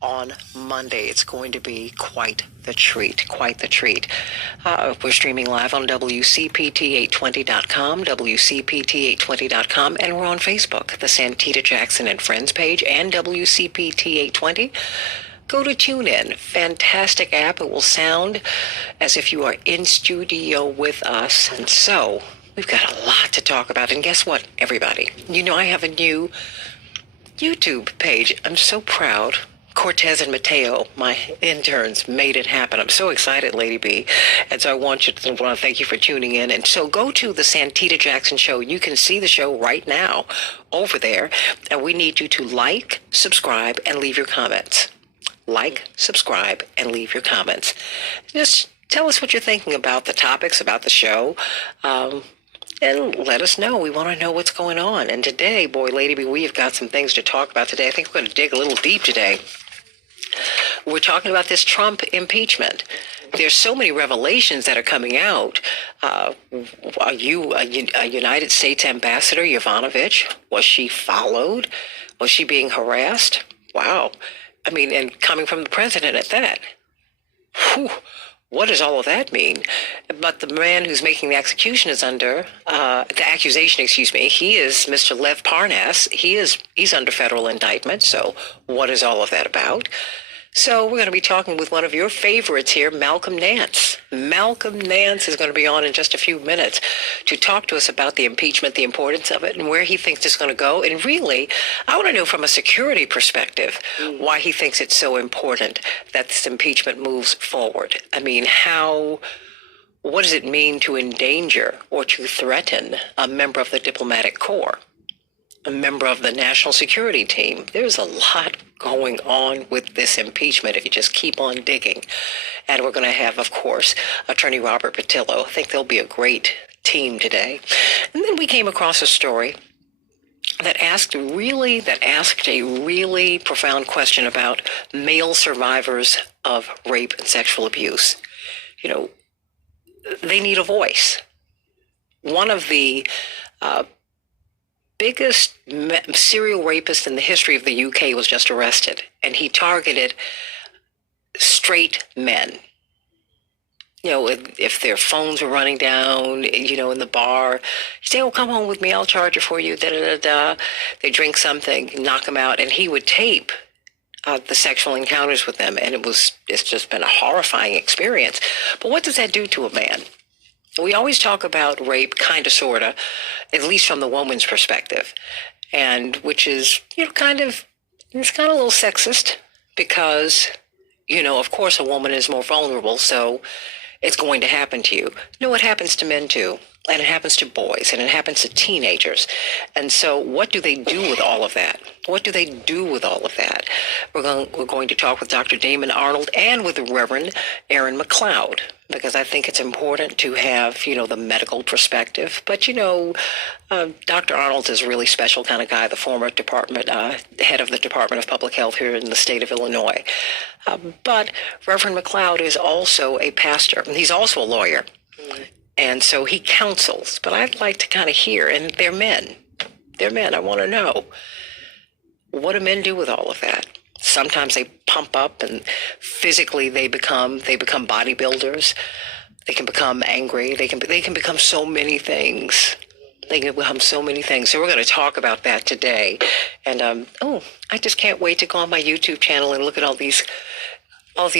on Monday. It's going to be quite the treat, quite the treat. We're streaming live on WCPT820.com, WCPT820.com, and we're on Facebook, the Santita Jackson and Friends page, and WCPT820. Go to TuneIn. Fantastic app. It will sound as if you are in studio with us. And so we've got a lot to talk about. And guess what, everybody? You know, I have a new YouTube page. I'm so proud. Cortez and Mateo, my interns, made it happen. I'm so excited, Lady B. And so I want to thank you for tuning in. And so go to the Santita Jackson Show. You can see the show right now over there. And we need you to like, subscribe, and leave your comments. Like, subscribe, and leave your comments. Just tell us what you're thinking about the topics, about the show. And let us know. We want to know what's going on. And today, boy, Lady B, we have got some things to talk about today. I think we're going to dig a little deep today. We're talking about this Trump impeachment. There's so many revelations that are coming out. Are you a United States ambassador, Yovanovitch? Was she followed? Was she being harassed? Wow. I mean, and coming from the president at that. Whew. What does all of that mean? But the man who's making the accusation, he is Mr. Lev Parnas. He's under federal indictment. So what is all of that about? So we're going to be talking with one of your favorites here, Malcolm Nance. Malcolm Nance is going to be on in just a few minutes to talk to us about the impeachment, the importance of it, and where he thinks it's going to go. And really, I want to know from a security perspective why he thinks it's so important that this impeachment moves forward. I mean, what does it mean to endanger or to threaten a member of the diplomatic corps? A member of the national security team? There's a lot going on with this impeachment if you just keep on digging. And we're going to have, of course, Attorney Robert Patillo. I think they'll be a great team today. And then we came across a story that asked a really profound question about male survivors of rape and sexual abuse. You know, they need a voice. One of the biggest serial rapist in the history of the UK was just arrested, and he targeted straight men. You know, if their phones were running down, you know, in the bar, you say, "Oh, come home with me, I'll charge it for you." Da da da da. They drink something, knock them out, and he would tape the sexual encounters with them, and it's just been a horrifying experience. But what does that do to a man? We always talk about rape, kind of, sort of, at least from the woman's perspective, and which is, you know, it's kind of a little sexist because, you know, of course a woman is more vulnerable, so it's going to happen to you. No, it happens to men too, and it happens to boys, and it happens to teenagers. And so what do they do with all of that? What do they do with all of that? We're going to talk with Dr. Damon Arnold and with the Reverend Aaron McLeod, because I think it's important to have, you know, the medical perspective. But, you know, Dr. Arnold is a really special kind of guy, the former head of the Department of Public Health here in the state of Illinois. But Reverend McLeod is also a pastor. He's also a lawyer. And so he counsels. But I'd like to kind of hear, and they're men. They're men. I want to know, what do men do with all of that? Sometimes they pump up and physically they become bodybuilders. They can become angry. They can become so many things. They can become so many things. So we're going to talk about that today. And I just can't wait to go on my YouTube channel and look at all these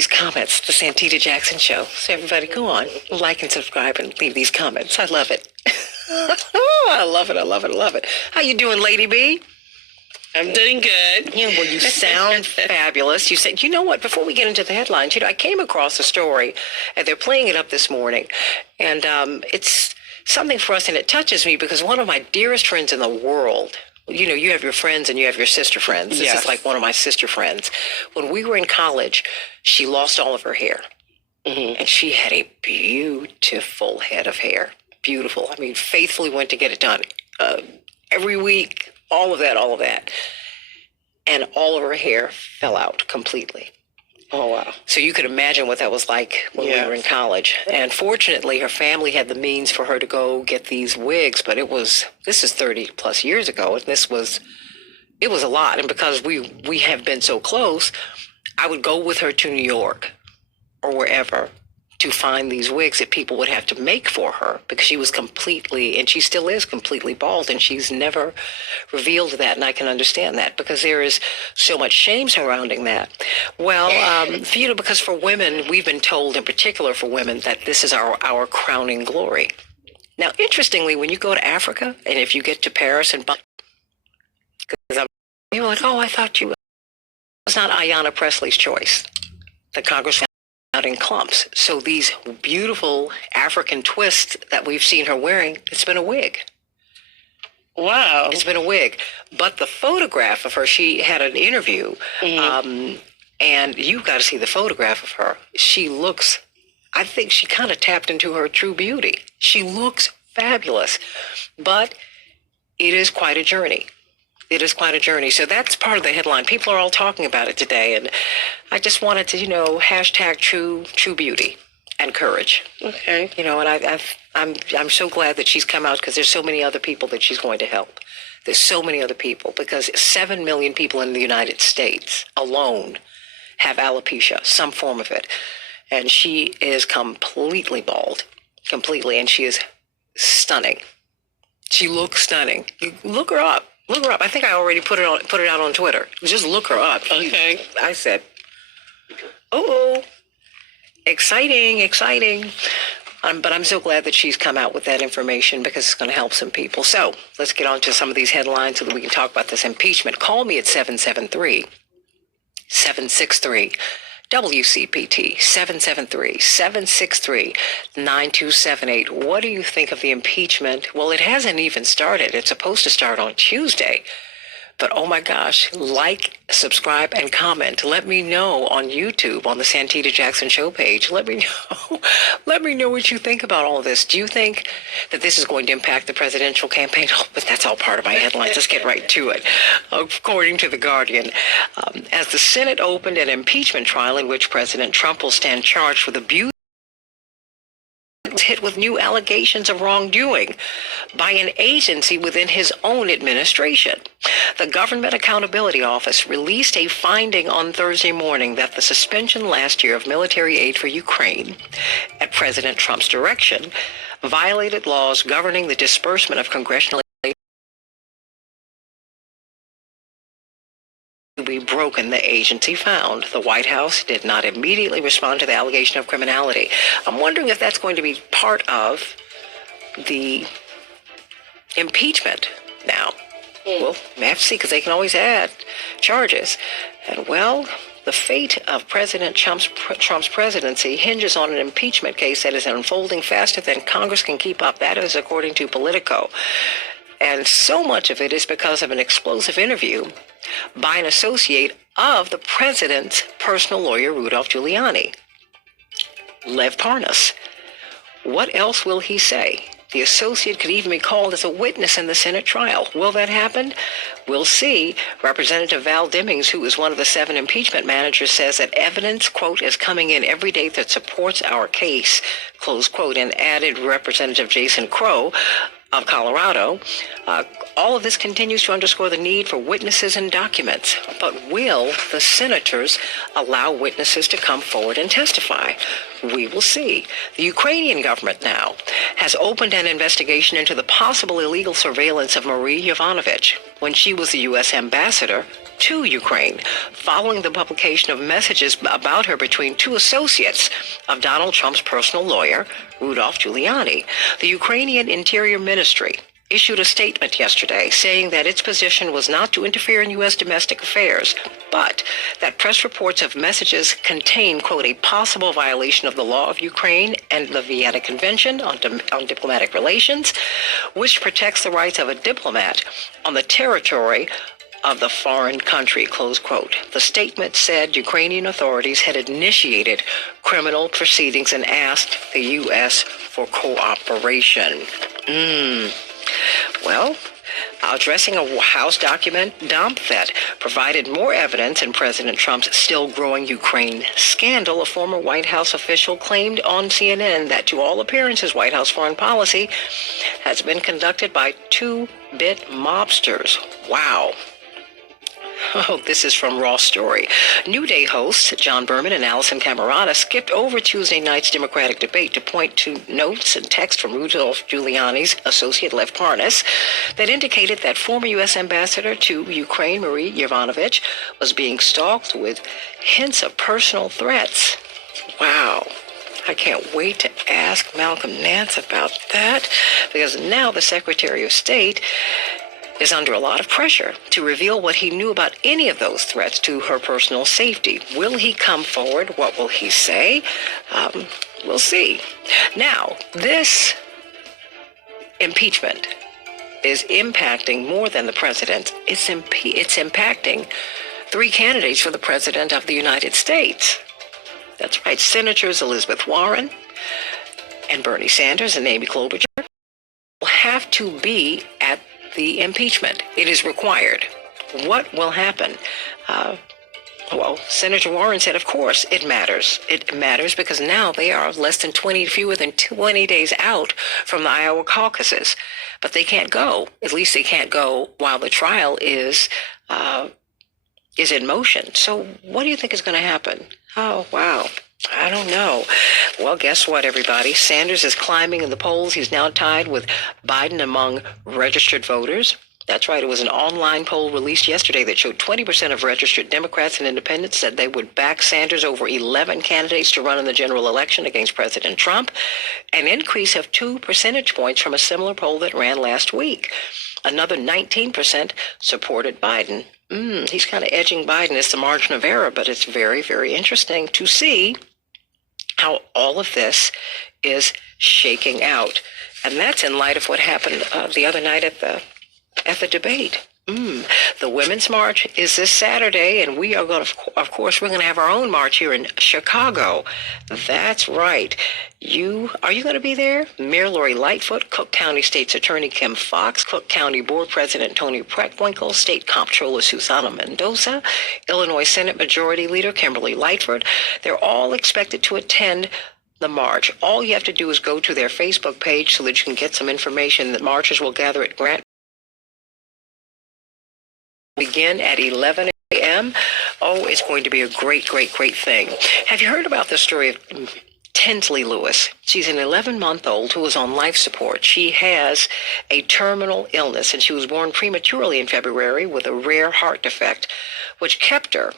comments, the Santita Jackson Show. So everybody go on, like and subscribe and leave these comments. I love it. I love it. I love it. I love it. How you doing, Lady B? I'm doing good. Yeah, well, you sound fabulous. You said, you know what, before we get into the headlines, you know, I came across a story, and they're playing it up this morning, and it's something for us, and it touches me because one of my dearest friends in the world, you know, you have your friends and you have your sister friends. This is like one of my sister friends. When we were in college, she lost all of her hair, and she had a beautiful head of hair. Beautiful. I mean, faithfully went to get it done every week. All of that. And all of her hair fell out completely. Oh, wow. So you could imagine what that was like when we were in college. And fortunately, her family had the means for her to go get these wigs, but this is 30 plus years ago, and it was a lot. And because we have been so close, I would go with her to New York or wherever to find these wigs that people would have to make for her because she was completely, and she still is completely bald, and she's never revealed that. And I can understand that because there is so much shame surrounding that. Well, because for women, we've been told in particular for women that this is our crowning glory. Now, interestingly, when you go to Africa and if you get to Paris and you're like, oh, I thought you was not Ayanna Presley's choice. The Congress out in clumps. So these beautiful African twists that we've seen her wearing, it's been a wig. Wow. It's been a wig. But the photograph of her, she had an interview, and you've got to see the photograph of her. She looks, I think she kind of tapped into her true beauty. She looks fabulous, but it is quite a journey. It is quite a journey. So that's part of the headline. People are all talking about it today. And I just wanted to, hashtag true beauty and courage. Okay. And I'm so glad that she's come out because there's so many other people that she's going to help. There's so many other people because 7 million people in the United States alone have alopecia, some form of it. And she is completely bald, completely. And she is stunning. She looks stunning. You look her up. Look her up. I think I already put it out on Twitter. Just look her up. Okay. I said, oh, exciting. But I'm so glad that she's come out with that information because it's going to help some people. So let's get on to some of these headlines so that we can talk about this impeachment. Call me at 773-763. WCPT 773-763-9278. What do you think of the impeachment? Well, it hasn't even started. It's supposed to start on Tuesday. But oh my gosh, like, subscribe, and comment. Let me know on YouTube, on the Santita Jackson Show page. Let me know. Let me know what you think about all of this. Do you think that this is going to impact the presidential campaign? Oh, but that's all part of my headlines. Let's get right to it. According to The Guardian, as the Senate opened an impeachment trial in which President Trump will stand charged with abuse, hit with new allegations of wrongdoing by an agency within his own administration. The Government Accountability Office released a finding on Thursday morning that the suspension last year of military aid for Ukraine at President Trump's direction violated laws governing the disbursement of congressional aid to be broken, the agency found. The White House did not immediately respond to the allegation of criminality. I'm wondering if that's going to be part of the impeachment now. Well, we have to see because they can always add charges. And well, the fate of President Trump's presidency hinges on an impeachment case that is unfolding faster than Congress can keep up. That is according to Politico. And so much of it is because of an explosive interview by an associate of the president's personal lawyer, Rudolph Giuliani, Lev Parnas. What else will he say? The associate could even be called as a witness in the Senate trial. Will that happen? We'll see. Representative Val Demings, who is one of the 7 impeachment managers, says that evidence, quote, is coming in every day that supports our case, close quote, and added Representative Jason Crow of Colorado. All of this continues to underscore the need for witnesses and documents. But will the senators allow witnesses to come forward and testify? We will see. The Ukrainian government now has opened an investigation into the possible illegal surveillance of Marie Yovanovitch when she was the U.S. ambassador to Ukraine, following the publication of messages about her between 2 associates of Donald Trump's personal lawyer, Rudolph Giuliani. The Ukrainian Interior Ministry issued a statement yesterday saying that its position was not to interfere in U.S. domestic affairs, but that press reports of messages contain, quote, a possible violation of the law of Ukraine and the Vienna Convention on Diplomatic Relations, which protects the rights of a diplomat on the territory of the foreign country, close quote. The statement said Ukrainian authorities had initiated criminal proceedings and asked the U.S. for cooperation. Well, addressing a House document dump that provided more evidence in President Trump's still growing Ukraine scandal, a former White House official claimed on CNN that to all appearances, White House foreign policy has been conducted by 2-bit mobsters. Wow. Oh, this is from Raw Story. New Day hosts John Berman and Allison Camerata skipped over Tuesday night's Democratic debate to point to notes and text from Rudolph Giuliani's associate Lev Parnas that indicated that former U.S. ambassador to Ukraine, Marie Yovanovitch, was being stalked with hints of personal threats. Wow. I can't wait to ask Malcolm Nance about that, because now the Secretary of State is under a lot of pressure to reveal what he knew about any of those threats to her personal safety. Will he come forward? What will he say? We'll see. Now, this impeachment is impacting more than the president. It's impacting 3 candidates for the president of the United States. That's right, Senators Elizabeth Warren and Bernie Sanders and Amy Klobuchar will have to be at the impeachment. It is required. What will happen? Well, Senator Warren said, of course, it matters. It matters because now they are fewer than 20 days out from the Iowa caucuses. But they can't go. At least they can't go while the trial is in motion. So what do you think is going to happen? Oh, wow. I don't know. Well, guess what, everybody? Sanders is climbing in the polls. He's now tied with Biden among registered voters. That's right. It was an online poll released yesterday that showed 20% of registered Democrats and independents said they would back Sanders over 11 candidates to run in the general election against President Trump, an increase of 2 percentage points from a similar poll that ran last week. Another 19% supported Biden. He's kind of edging Biden. It's the margin of error, but it's very, very interesting to see how all of this is shaking out. And that's in light of what happened the other night at the debate. The Women's March is this Saturday, and we are going to, of course, we're going to have our own march here in Chicago. That's right. Are you going to be there? Mayor Lori Lightfoot, Cook County State's Attorney Kim Fox, Cook County Board President Tony Preckwinkle, State Comptroller Susana Mendoza, Illinois Senate Majority Leader Kimberly Lightfoot. They're all expected to attend the march. All you have to do is go to their Facebook page so that you can get some information. The marchers will gather at Grant. Begin at 11 a.m. Oh, it's going to be a great, great, great thing. Have you heard about the story of Tinsley Lewis? She's an 11-month-old who is on life support. She has a terminal illness, and she was born prematurely in February with a rare heart defect, which kept her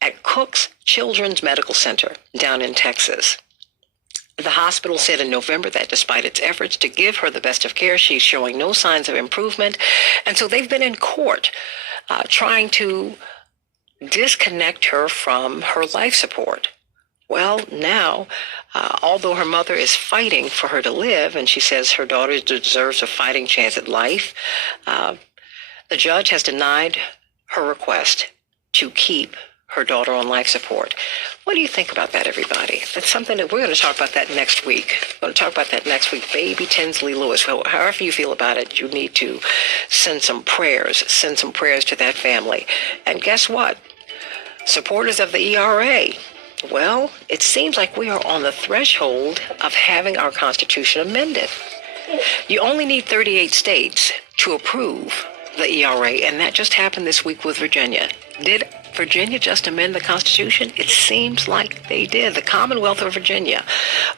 at Cook's Children's Medical Center down in Texas. The hospital said in November that despite its efforts to give her the best of care, she's showing no signs of improvement. And so they've been in court trying to disconnect her from her life support. Well, now, although her mother is fighting for her to live, and she says her daughter deserves a fighting chance at life, the judge has denied her request to keep her daughter on life support. What do you think about that, everybody? That's something that we're going to talk about that next week. We're going to talk about that next week. Baby Tinsley Lewis. Well, however you feel about it, you need to send some prayers. Send some prayers to that family. And guess what? Supporters of the ERA. Well, it seems like we are on the threshold of having our Constitution amended. You only need 38 states to approve the ERA, and that just happened this week with Virginia. Did Virginia just amend the Constitution? It seems like they did. The Commonwealth of Virginia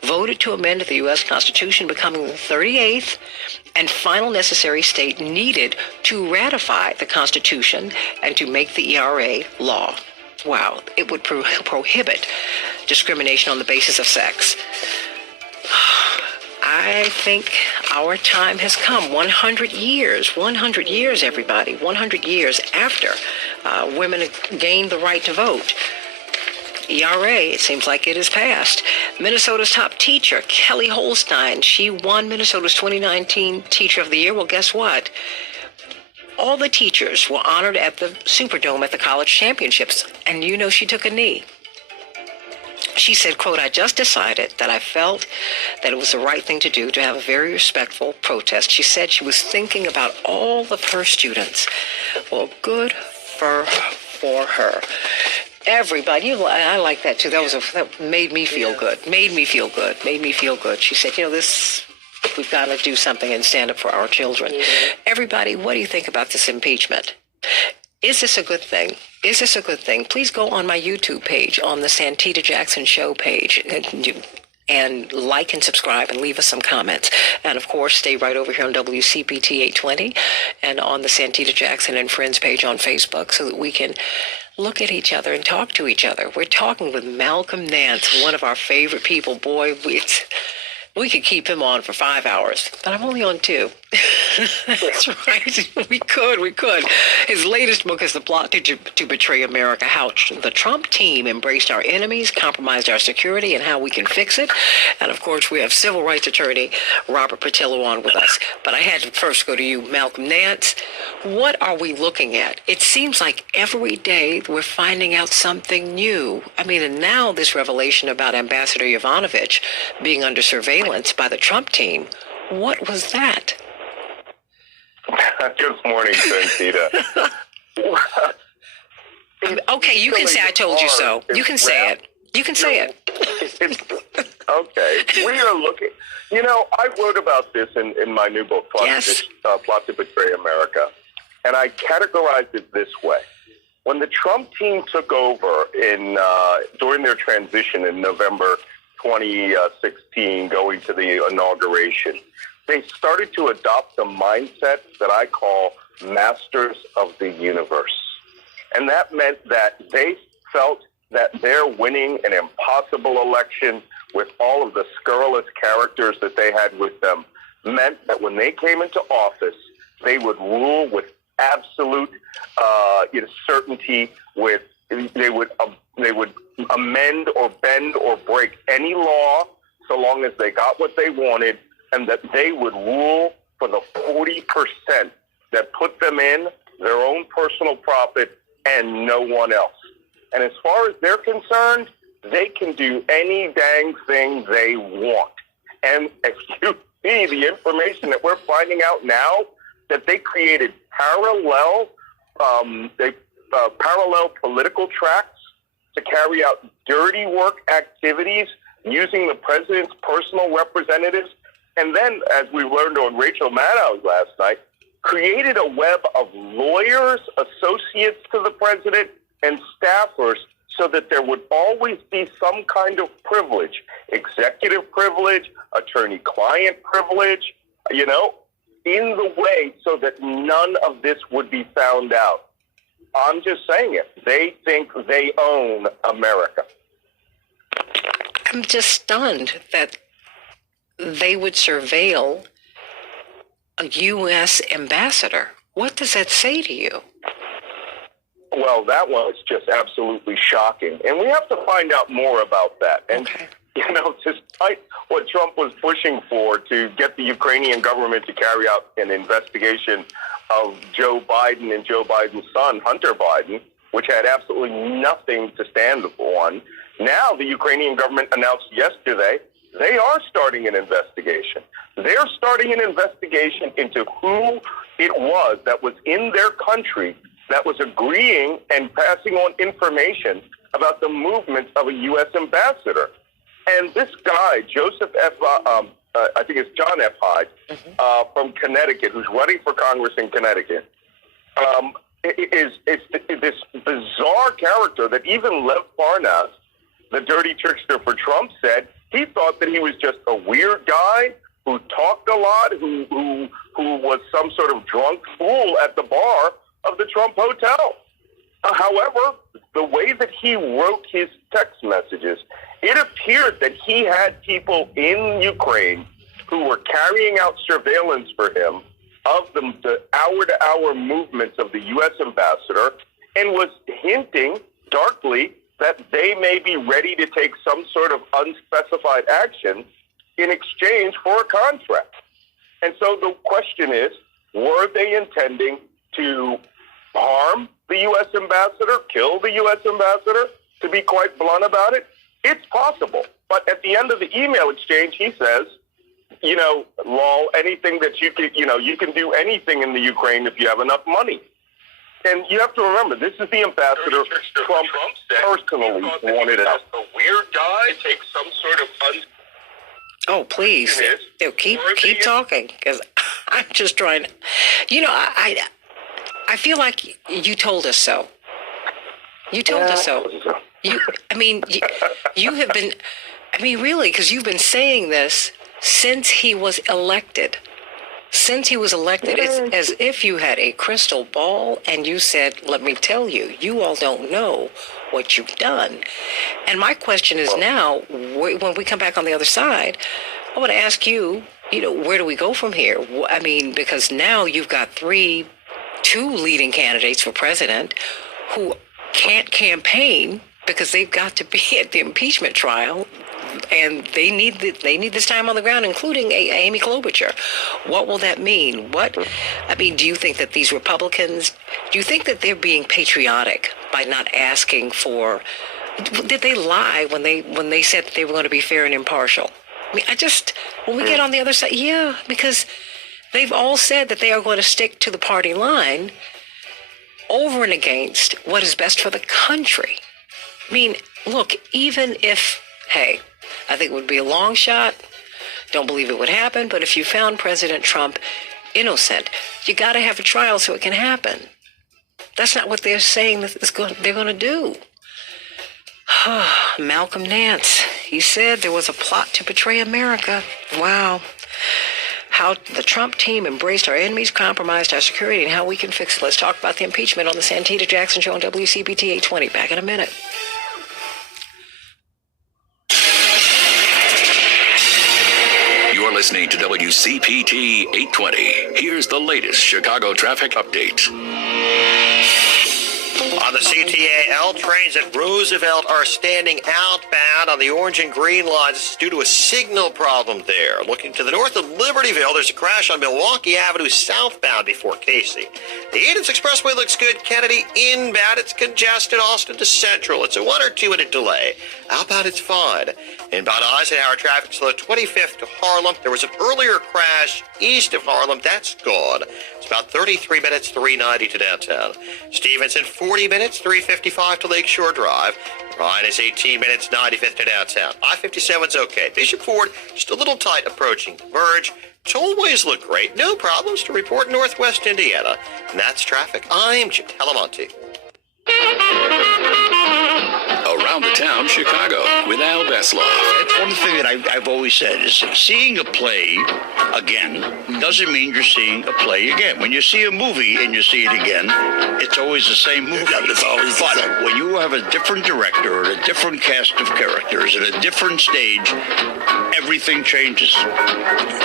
voted to amend the U.S. Constitution, becoming the 38th and final necessary state needed to ratify the Constitution and to make the ERA law. Wow, it would prohibit discrimination on the basis of sex. I think our time has come. 100 years, everybody, 100 years after women gained the right to vote. ERA, it seems like it has passed. Minnesota's top teacher, Kelly Holstein, she won Minnesota's 2019 Teacher of the Year. Well, guess what? All the teachers were honored at the Superdome at the college championships, and you know she took a knee. She said, quote, "I just decided that I felt that it was the right thing to do to have a very respectful protest." She said she was thinking about all of her students. Well, good for her. Everybody, I like that too. That made me feel good. Made me feel good. She said, we've got to do something and stand up for our children. Everybody, what do you think about this impeachment? Is this a good thing? Is this a good thing? Please go on my YouTube page, on the Santita Jackson Show page, and like and subscribe and leave us some comments. And of course, stay right over here on WCPT 820 and on the Santita Jackson and Friends page on Facebook so that we can look at each other and talk to each other. We're talking with Malcolm Nance, one of our favorite people. Boy, we could keep him on for 5 hours, but I'm only on 2. That's right. We could. His latest book is The Plot to Betray America, How the Trump Team Embraced Our Enemies, Compromised Our Security, and How We Can Fix It. And of course, we have civil rights attorney Robert Patillo on with us. But I had to first go to you, Malcolm Nance. What are we looking at? It seems like every day we're finding out something new. I mean, and now this revelation about Ambassador Yovanovitch being under surveillance by the Trump team. What was that? Good morning, Santita. Okay, you can say I told you so. You can say it. You can say it. Okay. We are looking. I wrote about this in my new book, Plot to Betray America, and I categorized it this way. When the Trump team took over during their transition in November 2016, going to the inauguration, they started to adopt the mindset that I call masters of the universe. And that meant that they felt that their winning an impossible election with all of the scurrilous characters that they had with them meant that when they came into office, they would rule with absolute certainty. They would amend or bend or break any law so long as they got what they wanted, and that they would rule for the 40% that put them in their own personal profit and no one else. And as far as they're concerned, they can do any dang thing they want. And if you see the information that we're finding out now, that they created parallel political tracks to carry out dirty work activities using the president's personal representatives. And then, as we learned on Rachel Maddow's last night, created a web of lawyers, associates to the president, and staffers so that there would always be some kind of privilege, executive privilege, attorney-client privilege, in the way so that none of this would be found out. I'm just saying it. They think they own America. I'm just stunned that they would surveil a U.S. ambassador. What does that say to you? Well, that was just absolutely shocking. And we have to find out more about that. And, despite what Trump was pushing for to get the Ukrainian government to carry out an investigation of Joe Biden and Joe Biden's son, Hunter Biden, which had absolutely nothing to stand on, now the Ukrainian government announced yesterday they are starting an investigation. They're starting an investigation into who it was that was in their country that was agreeing and passing on information about the movements of a U.S. ambassador. And this guy, Joseph F. I think it's John F. Hyde, from Connecticut, who's running for Congress in Connecticut, is this bizarre character that even Lev Parnas, the dirty trickster for Trump, said he thought that he was just a weird guy who talked a lot, who was some sort of drunk fool at the bar of the Trump Hotel. However, the way that he wrote his text messages, it appeared that he had people in Ukraine who were carrying out surveillance for him of the hour-to-hour movements of the U.S. ambassador, and was hinting darkly that they may be ready to take some sort of unspecified action in exchange for a contract. And so the question is, were they intending to harm the U.S. ambassador, kill the U.S. ambassador? To be quite blunt about it, it's possible. But at the end of the email exchange, he says, lol, anything that you can, you can do anything in the Ukraine if you have enough money. And you have to remember, this is the ambassador Trump personally wanted out. A weird guy takes some sort of Oh, please. Keep talking, because I'm just trying to, I feel like you told us so. You told us so. You have been, really, because you've been saying this since he was elected. Since he was elected, it's as if you had a crystal ball and you said, let me tell you, you all don't know what you've done. And my question is now, when we come back on the other side, I want to ask you, where do we go from here? Because now you've got two leading candidates for president who can't campaign because they've got to be at the impeachment trial. And they need this time on the ground, including Amy Klobuchar. What will that mean? Do you think that these Republicans, do you think that they're being patriotic by not asking for, did they lie when they said that they were going to be fair and impartial? When we get on the other side, because they've all said that they are going to stick to the party line over and against what is best for the country. Look, even if, hey, I think it would be a long shot. Don't believe it would happen. But if you found President Trump innocent, you got to have a trial so it can happen. That's not what they're saying they're going to do. Malcolm Nance, he said there was a plot to betray America. Wow. How the Trump team embraced our enemies, compromised our security, and how we can fix it. Let's talk about the impeachment on the Santita Jackson Show on WCPT 820. Back in a minute. You're listening to WCPT 820. Here's the latest Chicago traffic update. On the CTAL, trains at Roosevelt are standing outbound on the orange and green lines. This is due to a signal problem there. Looking to the north of Libertyville, there's a crash on Milwaukee Avenue southbound before Casey. The Edens Expressway looks good. Kennedy inbound, it's congested. Austin to Central, it's a 1 or 2 minute delay. Outbound, it's fine. Inbound Eisenhower traffic slow 25th to Harlem. There was an earlier crash east of Harlem. That's gone. It's about 33 minutes, 390 to downtown. Stevenson, 40 minutes, 355 to Lakeshore Drive. Ryan is 18 minutes, 95th to downtown. I-57's okay. Bishop Ford, just a little tight approaching Verge. Tollways look great. No problems to report Northwest Indiana. And that's traffic. I'm Jim Talamonte. Around the town, Chicago, with Al Beslaw. It's one thing that I've always said is seeing a play again doesn't mean you're seeing a play again. When you see a movie and you see it again, it's always the same movie. It's always the same. But when you have a different director and a different cast of characters at a different stage, everything changes.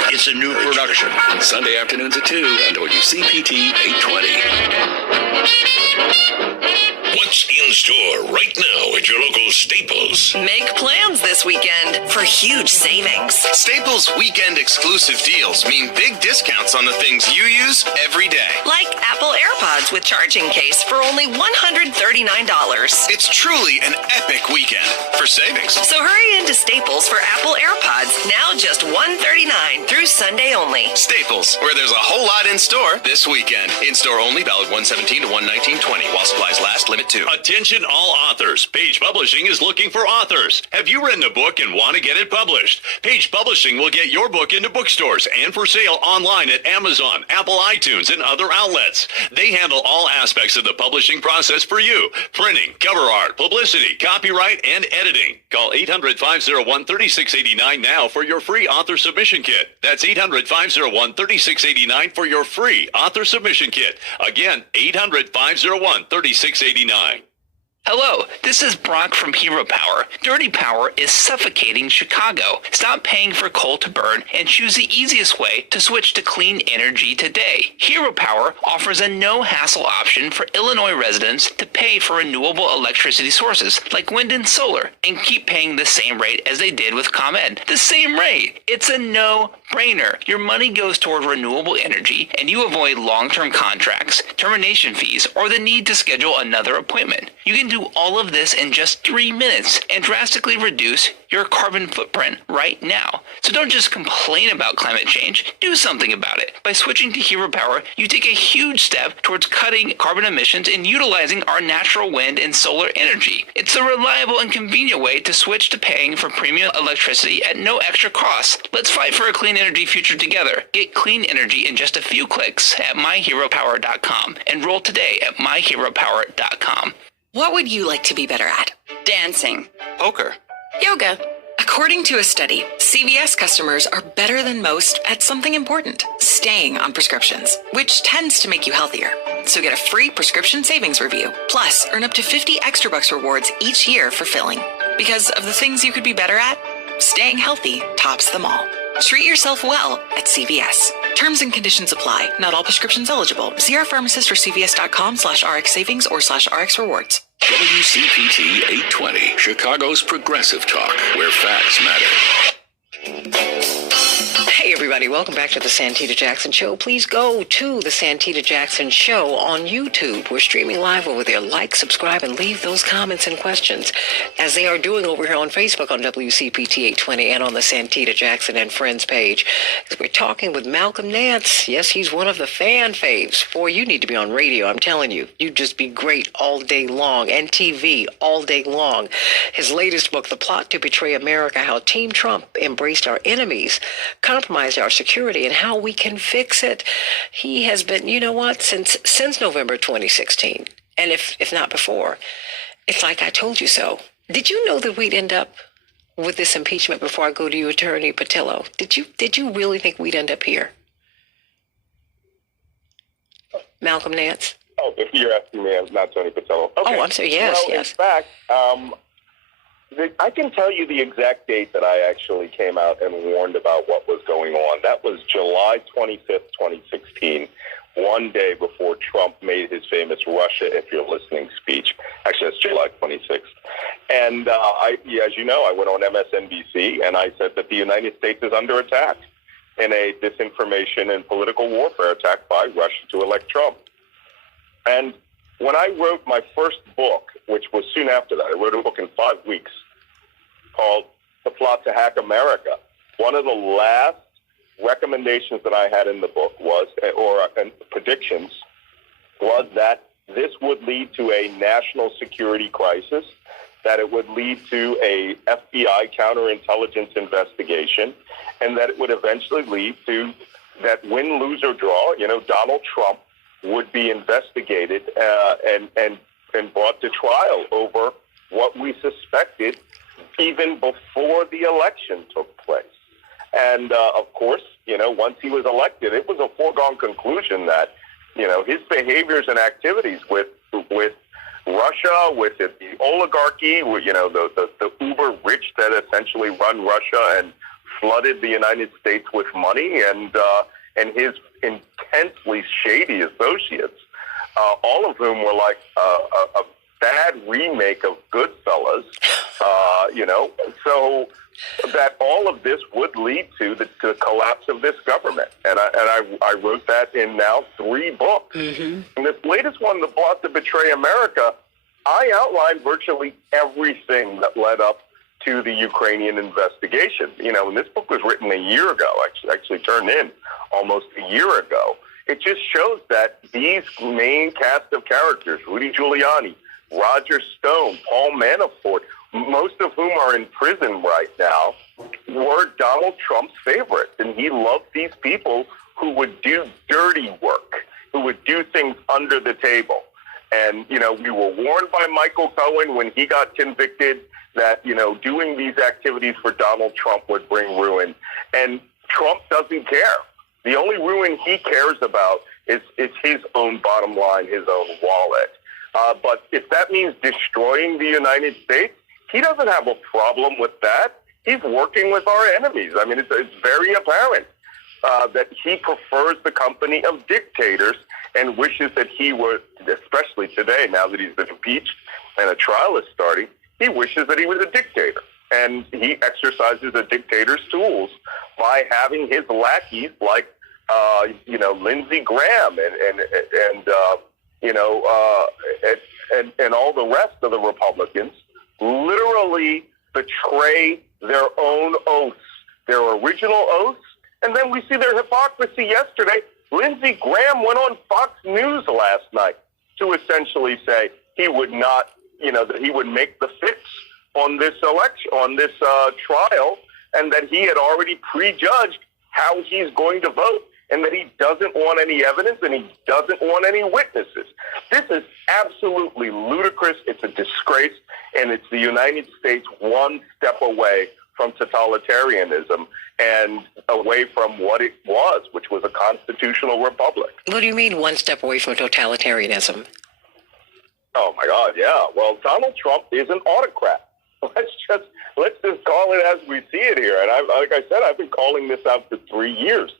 It's a new production. Sunday afternoons at 2 on WCPT 820. What's in store right now at your local Staples? Make plans this weekend for huge savings. Staples weekend exclusive deals mean big discounts on the things you use every day. Like Apple AirPods with charging case for only $139. It's truly an epic weekend for savings. So hurry into Staples for Apple AirPods, now just $139 through Sunday only. Staples, where there's a whole lot in store this weekend. In store only, valid 117 to 119.20 while supplies last, limit 2. Attention all authors. Page Publishing is looking for authors. Have you written a book and want to get it published? Page Publishing will get your book into bookstores and for sale online at Amazon, Apple iTunes, and other outlets. They handle all aspects of the publishing process for you. Printing, cover art, publicity, copyright, and editing. Call 800-501-3689 now for your free author submission kit. That's 800-501-3689 for your free author submission kit. Again, 800-501-3689. Hello, this is Brock from Hero Power. Dirty power is suffocating Chicago. Stop paying for coal to burn and choose the easiest way to switch to clean energy today. Hero Power offers a no-hassle option for Illinois residents to pay for renewable electricity sources like wind and solar and keep paying the same rate as they did with ComEd. The same rate. It's a no-brainer. Your money goes toward renewable energy and you avoid long-term contracts, termination fees, or the need to schedule another appointment. You can do all of this in just 3 minutes and drastically reduce your carbon footprint right now. So don't just complain about climate change, do something about it. By switching to Hero Power, you take a huge step towards cutting carbon emissions and utilizing our natural wind and solar energy. It's a reliable and convenient way to switch to paying for premium electricity at no extra cost. Let's fight for a clean energy future together. Get clean energy in just a few clicks at myheropower.com. Enroll today at myheropower.com. What would you like to be better at? Dancing. Poker. Yoga. According to a study, CVS customers are better than most at something important, staying on prescriptions, which tends to make you healthier. So get a free prescription savings review. Plus, earn up to 50 extra bucks rewards each year for filling. Because of the things you could be better at, staying healthy tops them all. Treat yourself well at CVS. Terms and conditions apply. Not all prescriptions eligible. See our pharmacist or cvs.com/RX savings or /RX rewards. WCPT 820, Chicago's progressive talk, where facts matter. Hey, everybody. Welcome back to the Santita Jackson Show. Please go to the Santita Jackson Show on YouTube. We're streaming live over there. Like, subscribe, and leave those comments and questions, as they are doing over here on Facebook on WCPT 820 and on the Santita Jackson and Friends page. We're talking with Malcolm Nance. Yes, he's one of the fan faves. Boy, you need to be on radio. I'm telling you. You'd just be great all day long, and TV all day long. His latest book, The Plot to Betray America, How Team Trump Embraced Our Enemies, Compromised Our Security, and How We Can Fix It. He has been, you know what, since November 2016, and if not before. It's like I told you so. Did you know that we'd end up with this impeachment? Before I go to you, Attorney Patillo, did you really think we'd end up here? Malcolm Nance? Oh, if you're asking me, I'm not Tony Patillo. Okay. Oh, I'm sorry. Yes, well, yes. In fact, I can tell you the exact date that I actually came out and warned about what was going on. That was July 25th, 2016, one day before Trump made his famous Russia, if you're listening, speech. Actually, that's July 26th. And as you know, I went on MSNBC and I said that the United States is under attack in a disinformation and political warfare attack by Russia to elect Trump. And when I wrote my first book, which was soon after that, I wrote a book in 5 weeks called The Plot to Hack America. One of the last recommendations that I had in the book was, and predictions, was that this would lead to a national security crisis, that it would lead to a FBI counterintelligence investigation, and that it would eventually lead to that win, lose, or draw, Donald Trump would be investigated and brought to trial over what we suspected even before the election took place. And, of course, once he was elected, it was a foregone conclusion that, his behaviors and activities with Russia, with the oligarchy, the uber rich that essentially run Russia and flooded the United States with money, and his intensely shady associates, all of whom were like a bad remake of Goodfellas, so that all of this would lead to the collapse of this government. And I wrote that in now 3 books. Mm-hmm. And this latest one, The Plot to Betray America, I outlined virtually everything that led up to the Ukrainian investigation. And this book was written a year ago, actually turned in almost a year ago. It just shows that these main cast of characters, Rudy Giuliani, Roger Stone, Paul Manafort, most of whom are in prison right now, were Donald Trump's favorites. And he loved these people who would do dirty work, who would do things under the table. And, we were warned by Michael Cohen when he got convicted that, doing these activities for Donald Trump would bring ruin. And Trump doesn't care. The only ruin he cares about is his own bottom line, his own wallet. But if that means destroying the United States, he doesn't have a problem with that. He's working with our enemies. I mean, it's very apparent that he prefers the company of dictators and wishes that he were, especially today, now that he's been impeached and a trial is starting, he wishes that he was a dictator. And he exercises a dictator's tools by having his lackeys like, Lindsey Graham and all the rest of the Republicans literally betray their own oaths, their original oaths, and then we see their hypocrisy yesterday. Lindsey Graham went on Fox News last night to essentially say he would not, that he would make the fix on this election, on this trial, and that he had already prejudged how he's going to vote, and that he doesn't want any evidence and he doesn't want any witnesses. This is absolutely ludicrous. It's a disgrace, and it's the United States one step away from totalitarianism and away from what it was, which was a constitutional republic. What do you mean one step away from totalitarianism? Oh, my God, yeah. Well, Donald Trump is an autocrat. Let's just call it as we see it here. And like I said, I've been calling this out for 3 years.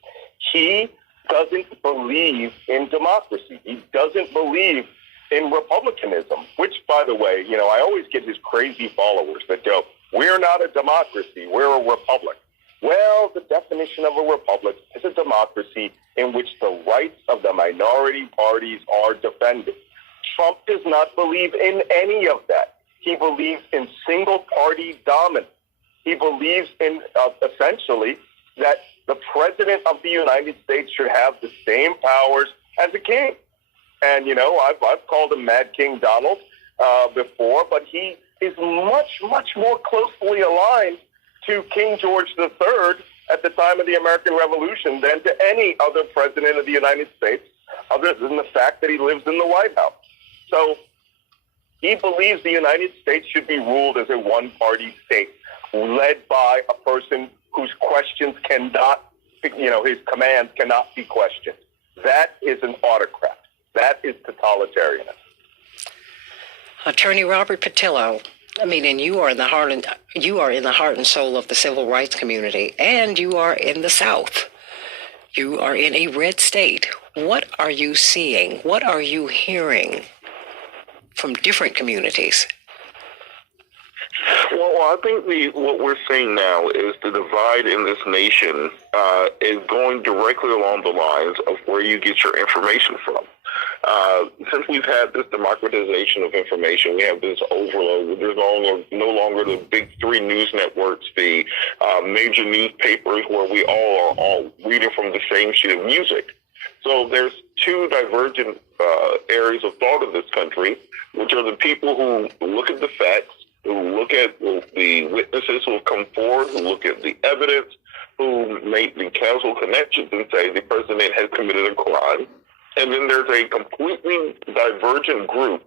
He doesn't believe in democracy. He doesn't believe in republicanism, which, by the way, I always get his crazy followers that go, we're not a democracy, we're a republic. Well, the definition of a republic is a democracy in which the rights of the minority parties are defended. Trump does not believe in any of that. He believes in single-party dominance. He believes in, essentially, that the president of the United States should have the same powers as a king. And, I've called him Mad King Donald before, but he is much, much more closely aligned to King George III at the time of the American Revolution than to any other president of the United States, other than the fact that he lives in the White House. So he believes the United States should be ruled as a one-party state, led by a person whose questions cannot, his commands cannot be questioned. That is an autocrat. That is totalitarianism. Attorney Robert Patillo, and you are in the heart and soul of the civil rights community, and you are in the South. You are in a red state. What are you seeing? What are you hearing from different communities? Well, I think what we're seeing now is the divide in this nation is going directly along the lines of where you get your information from. Since we've had this democratization of information, we have this overload. There's no longer the big three news networks, the major newspapers where we all are all reading from the same sheet of music. So there's two divergent areas of thought in this country, which are the people who look at the facts, who look at the witnesses who have come forward, who look at the evidence, who make the causal connections and say the president has committed a crime. And then there's a completely divergent group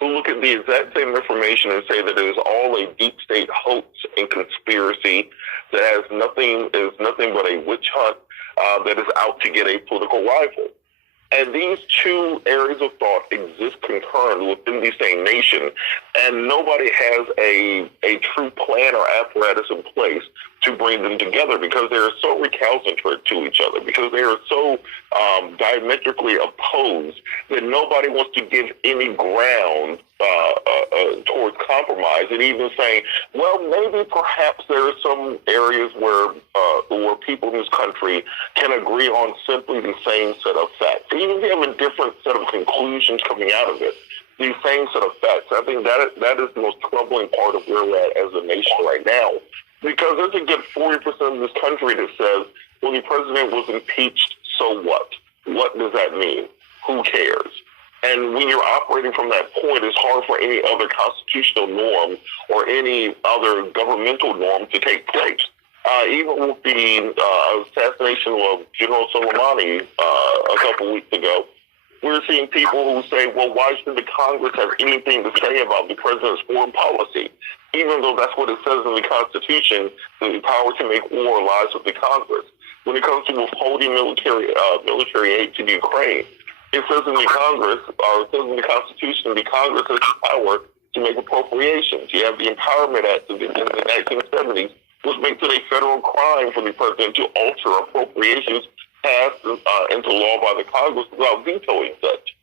who look at the exact same information and say that it is all a deep state hoax and conspiracy that is nothing but a witch hunt that is out to get a political rival. And these two areas of thought exist concurrently within the same nation, and nobody has a true plan or apparatus in place to bring them together because they are so recalcitrant to each other, because they are so diametrically opposed that nobody wants to give any ground towards compromise, and even saying, well, maybe perhaps there are some areas where people in this country can agree on simply the same set of facts. Even if you have a different set of conclusions coming out of it, the same set of facts. I think that is the most troubling part of where we're at as a nation right now, because there's a good 40% of this country that says, well, the president was impeached, so what? What does that mean? Who cares? And when you're operating from that point, it's hard for any other constitutional norm or any other governmental norm to take place. Even with the assassination of General Soleimani a couple weeks ago, we're seeing people who say, well, why should the Congress have anything to say about the president's foreign policy? Even though that's what it says in the Constitution, the power to make war lies with the Congress. When it comes to withholding military aid to Ukraine, it says in the Congress, or it says in the Constitution, the Congress has the power to make appropriations. You have the Empowerment Act in the 1970s, which makes it a federal crime for the president to alter appropriations passed into law by the Congress without vetoing such.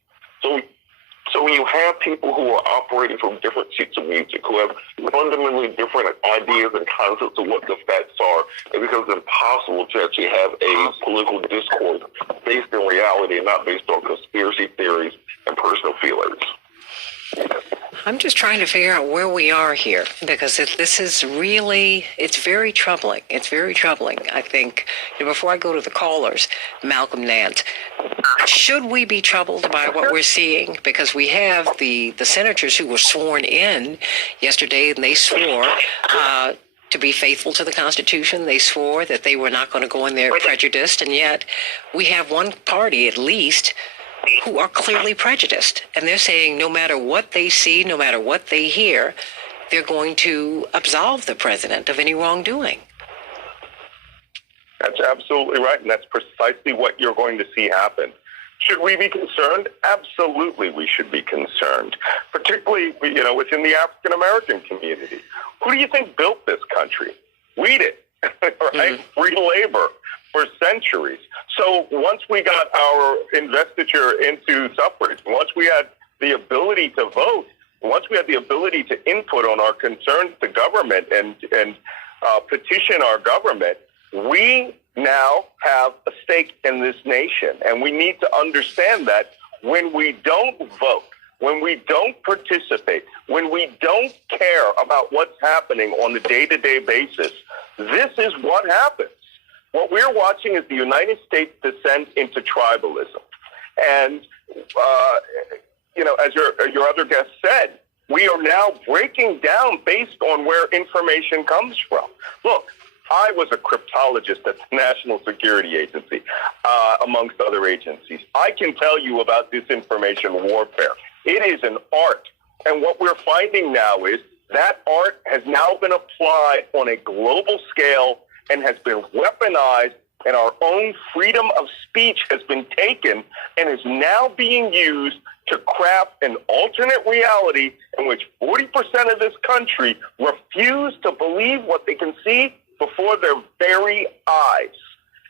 So when you have people who are operating from different sheets of music, who have fundamentally different ideas and concepts of what the facts are, it becomes impossible to actually have a political discourse based in reality and not based on conspiracy theories and personal feelings. I'm just trying to figure out where we are here, because this is really, it's very troubling. It's very troubling. I think, before I go to the callers, Malcolm Nance, should we be troubled by what we're seeing? Because we have the senators who were sworn in yesterday, and they swore to be faithful to the Constitution. They swore that they were not going to go in there prejudiced, and yet we have one party, at least, who are clearly prejudiced. And they're saying no matter what they see, no matter what they hear, they're going to absolve the president of any wrongdoing. That's absolutely right, and that's precisely what you're going to see happen. Should we be concerned? Absolutely, we should be concerned, particularly, within the African-American community. Who do you think built this country? We did, right? Free labor for centuries. So once we got our investiture into suffrage, once we had the ability to vote, once we had the ability to input on our concerns to government and petition our government, we now have a stake in this nation. And we need to understand that when we don't vote, when we don't participate, when we don't care about what's happening on a day-to-day basis, this is what happens. What we're watching is the United States descend into tribalism. And, as your other guest said, we are now breaking down based on where information comes from. Look, I was a cryptologist at the National Security Agency, amongst other agencies. I can tell you about disinformation warfare. It is an art. And what we're finding now is that art has now been applied on a global scale and has been weaponized, and our own freedom of speech has been taken and is now being used to craft an alternate reality in which 40% of this country refuse to believe what they can see before their very eyes.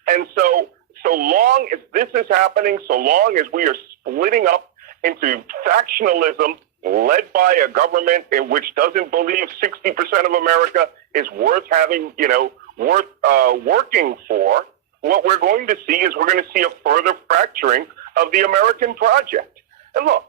And so long as this is happening, so long as we are splitting up into factionalism led by a government in which doesn't believe 60% of America is worth having, working for, what we're going to see is we're going to see a further fracturing of the American project. And look,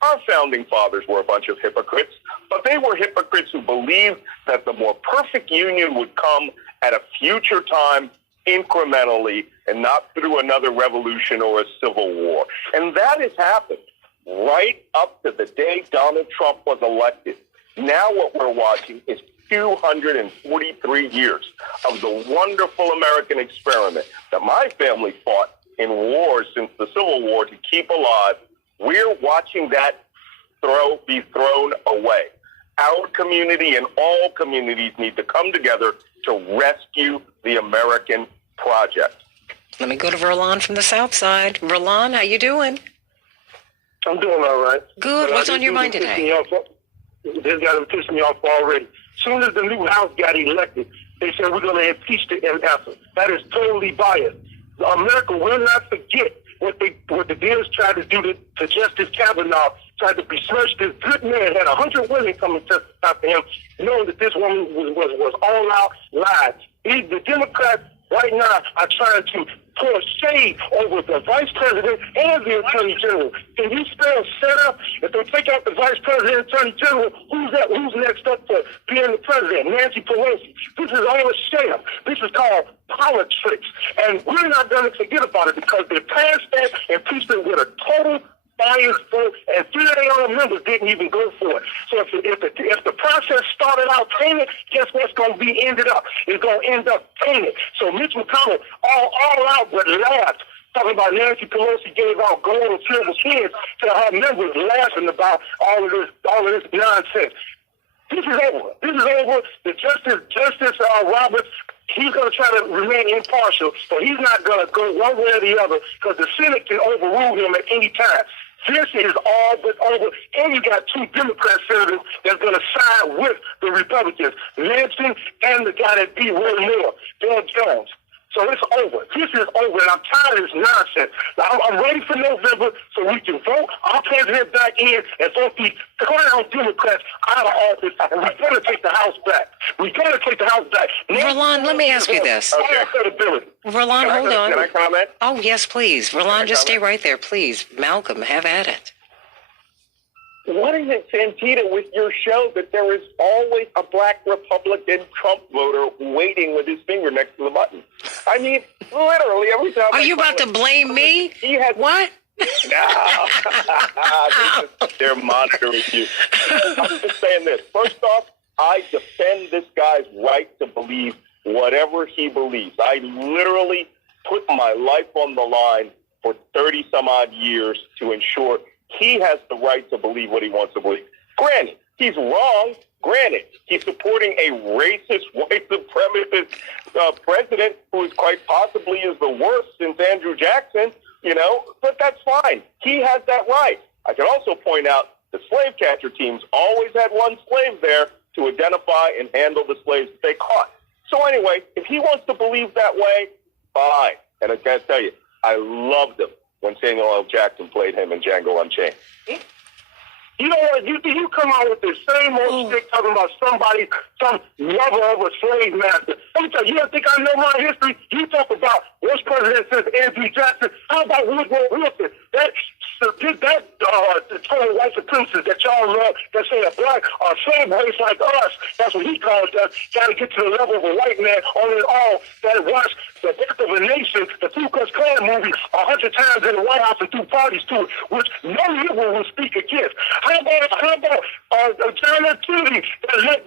our founding fathers were a bunch of hypocrites, but they were hypocrites who believed that the more perfect union would come at a future time, incrementally, and not through another revolution or a civil war. And that has happened right up to the day Donald Trump was elected. Now what we're watching is 243 years of the wonderful American experiment that my family fought in wars since the Civil War to keep alive. We're watching that be thrown away. Our community and all communities need to come together to rescue the American project. Let me go to Verlon from the South Side. Verlon, how you doing? I'm doing all right. Good. What's on your mind today? This got to piss me off already. As soon as the new House got elected, they said we're going to impeach the MFer. That is totally biased. America will not forget what the Deals tried to do to Justice Kavanaugh, tried to besmirch this good man, had 100 women come and testify for him, knowing that this woman was all out lies. The Democrats right now are trying to pour shade over the vice president and the attorney general. Can you spell set up? If they take out the vice president and attorney general, who's next up for being the president? Nancy Pelosi. This is all a sham. This is called politics. And we're not going to forget about it because they passed that impeachment with a total biased vote, and 3 of their own members didn't even go for it. So if the process started out tainted, guess what's going to be ended up? It's going to end up tainted. So Mitch McConnell all out but laughed, talking about Nancy Pelosi gave out gold and silver kids to her members, laughing about all of this nonsense. This is over. This is over. The Justice Roberts, he's going to try to remain impartial, so he's not going to go one way or the other because the Senate can overrule him at any time. This is all but over, and you got 2 Democrat senators that's going to side with the Republicans, Lansing and the guy that beat Roy Moore, Bill Jones. So it's over. This is over, and I'm tired of this nonsense. Now, I'm ready for November so we can vote our president back in and vote these clown Democrats out of office, and we're going to take the House back. We're going to take the House back. Verlon, let me ask you this. Verlon, hold on. Can I comment? Oh, yes, please. Verlon, just stay right there, please. Malcolm, have at it. what is it, Santita, with your show that there is always a black Republican Trump voter waiting with his finger next to the button? I mean, literally every time. Are you about to blame me? He has what? No. They're monitoring you. I'm just saying this. First off, I defend this guy's right to believe whatever he believes. I literally put my life on the line for 30 some odd years to ensure he has the right to believe what he wants to believe. Granted, he's wrong. Granted, he's supporting a racist, white supremacist president who is quite possibly is the worst since Andrew Jackson, you know, but that's fine. He has that right. I can also point out the slave catcher teams always had one slave there to identify and handle the slaves that they caught. So anyway, if he wants to believe that way, fine. And I got to tell you, I loved him when Samuel L. Jackson played him in Django Unchained. You know what? You come out with the same old stick talking about somebody, some lover of a slave master. Let me tell you, you don't think I know my history? You talk about worst president since Andrew Jackson. How about Woodrow Wilson? That the total white supremacists that y'all love that say a black or slave race like us, that's what he calls us, got to get to the level of a white man on it all that watched the Death of a Nation, the Ku Klux Klan movie, 100 times in the White House and threw parties to it, which no liberal will speak against. How about John F. Kennedy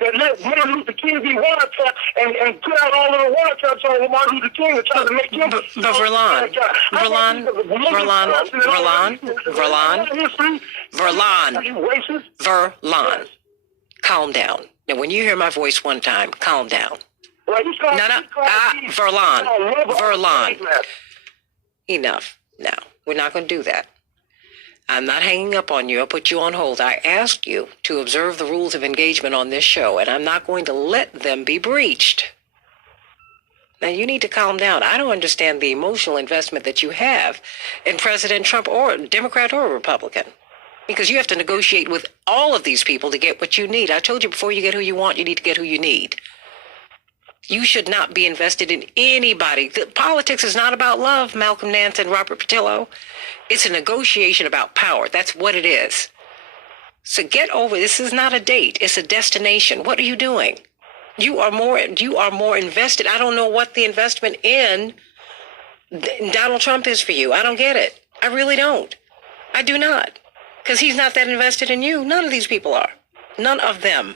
that let Martin Luther King be wiretap and put out all of the wiretaps on Martin Luther King and try to make him... But Verlon, calm down. Now, when you hear my voice one time, calm down. Verlon. Enough. No, we're not going to do that. I'm not hanging up on you. I'll put you on hold. I asked you to observe the rules of engagement on this show, and I'm not going to let them be breached. Now, you need to calm down. I don't understand the emotional investment that you have in President Trump, or Democrat or Republican, because you have to negotiate with all of these people to get what you need. I told you before, you get who you want, you need to get who you need. You should not be invested in anybody. Politics is not about love, Malcolm Nance and Robert Patillo. It's a negotiation about power. That's what it is. So get over, this is not a date. It's a destination. What are you doing? You are more invested. I don't know what the investment in Donald Trump is for you. I don't get it. I really don't. I do not. Because he's not that invested in you. None of these people are. None of them.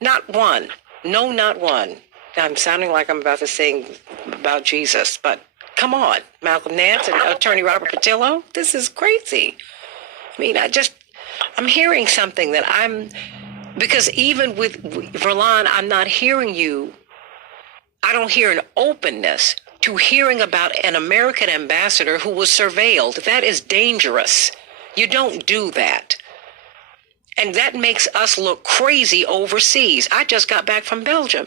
Not one. No, not one. I'm sounding like I'm about to sing about Jesus, but come on, Malcolm Nance and Attorney Robert Patillo, this is crazy. I mean, I'm hearing something that because even with Verlon, I'm not hearing you. I don't hear an openness to hearing about an American ambassador who was surveilled. That is dangerous. You don't do that. And that makes us look crazy overseas. I just got back from Belgium,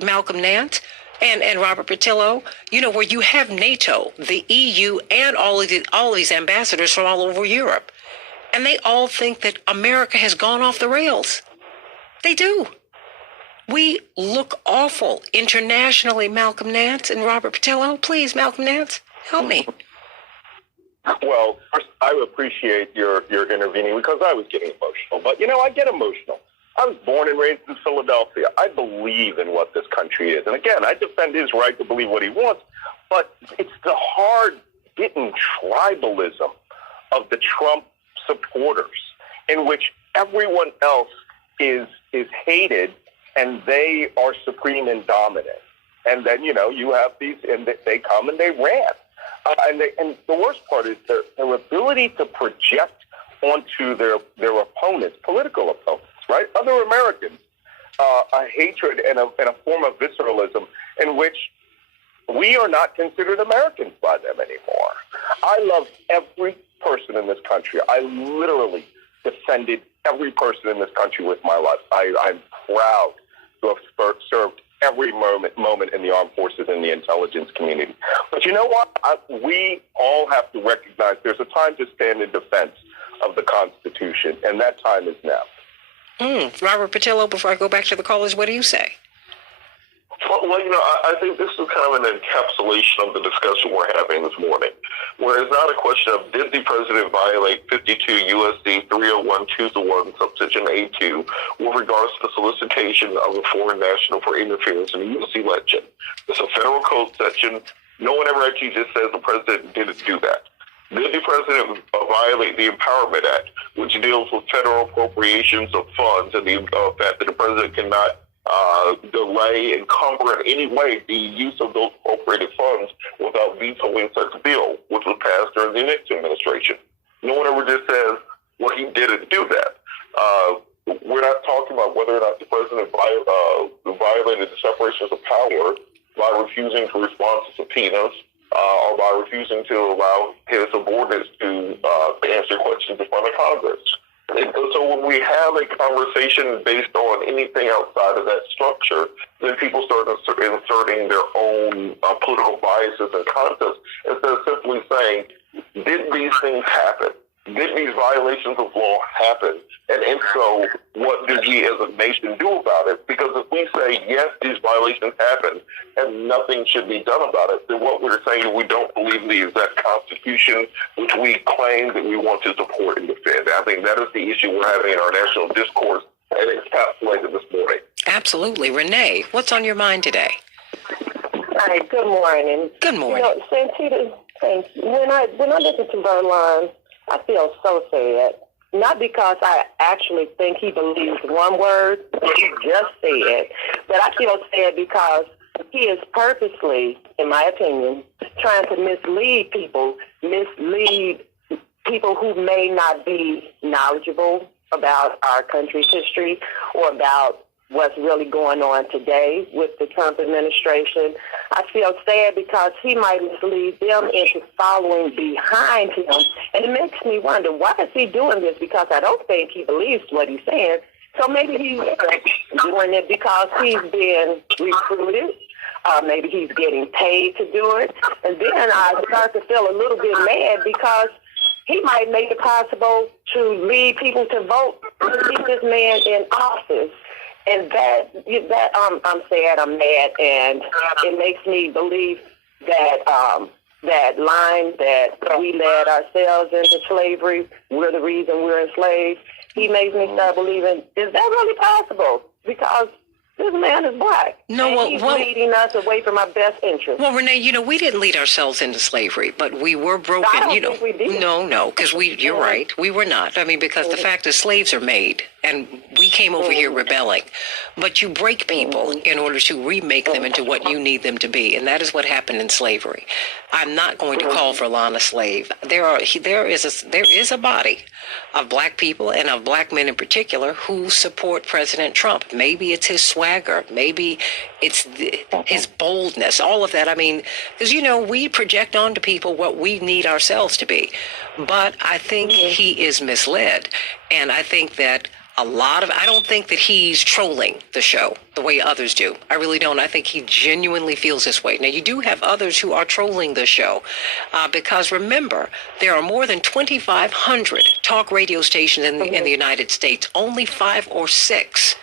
Malcolm Nance and Robert Patillo, you know, where you have NATO, the EU, and all of these ambassadors from all over Europe. And they all think that America has gone off the rails. They do. We look awful internationally, Malcolm Nance and Robert Patillo. Please, Malcolm Nance, help me. Well, first, I appreciate your intervening because I was getting emotional. But, you know, I get emotional. I was born and raised in Philadelphia. I believe in what this country is. And again, I defend his right to believe what he wants. But it's the hard-bitten tribalism of the Trump supporters in which everyone else is hated and they are supreme and dominant. And then, you know, you have these, and they come and they rant. And the worst part is their ability to project onto their opponents, political opponents, right, other Americans, a hatred and a form of visceralism in which we are not considered Americans by them anymore. I love every person in this country. I literally defended every person in this country with my life. I'm proud to have served every moment in the armed forces and the intelligence community. But you know what? We all have to recognize there's a time to stand in defense of the Constitution, and that time is now. Robert Patillo, before I go back to the callers, what do you say? Well, Well, I think this is kind of an encapsulation of the discussion we're having this morning, where it's not a question of did the president violate 52 U.S.C. 301(2)(1) subsection A2 with regards to the solicitation of a foreign national for interference in the U.S. election. It's a federal code section. No one ever actually just says the president didn't do that. Did the president violate the Empowerment Act, which deals with federal appropriations of funds and the fact that the president cannot delay, encumber in any way the use of those appropriated funds without vetoing such a bill, which was passed during the Nixon administration. No one ever just says, well, he didn't do that. We're not talking about whether or not the president violated the separations of power by refusing to respond to subpoenas or by refusing to allow his subordinates to answer questions in front of Congress. And so when we have a conversation based on anything outside of that structure, then people start inserting their own political biases and concepts instead of simply saying, did these things happen? Did these violations of law happen? And if so, what did we as a nation do about it? Because if we say, yes, these violations happened and nothing should be done about it, then what we're saying is we don't believe in the exact Constitution which we claim that we want to support and defend. I think that is the issue we're having in our national discourse, and it's encapsulated this morning. Absolutely. Renee, what's on your mind today? Hi, good morning. Good morning. Santita, thanks. When I listen to Verlon, I feel so sad. Not because I actually think he believes one word that he just said, but I feel sad because he is purposely, in my opinion, trying to mislead people who may not be knowledgeable about our country's history or about what's really going on today with the Trump administration. I feel sad because he might mislead them into following behind him. And it makes me wonder, why is he doing this? Because I don't think he believes what he's saying. So maybe he's doing it because he's been recruited. Maybe he's getting paid to do it. And then I start to feel a little bit mad because he might make it possible to lead people to vote to keep this man in office. And that I'm sad, I'm mad, and it makes me believe that that line that we led ourselves into slavery, we're the reason we're enslaved. He makes me start believing, is that really possible? Because this man is black. No, he's leading us away from our best interest. Well, Renee, we didn't lead ourselves into slavery, but we were broken. I don't think we did. No, because you're right. We were not. I mean, because the fact is slaves are made, and we came over here rebelling. But you break people in order to remake them into what you need them to be, and that is what happened in slavery. I'm not going to call Verlon a slave. There is a body of black people and of black men in particular who support President Trump. Maybe it's his swagger. Maybe it's his boldness, all of that. I mean, because, we project onto people what we need ourselves to be. But I think he is misled. And I think that I don't think that he's trolling the show the way others do. I really don't. I think he genuinely feels this way. Now, you do have others who are trolling the show because remember, there are more than 2,500 talk radio stations in the United States. Only 5 or 6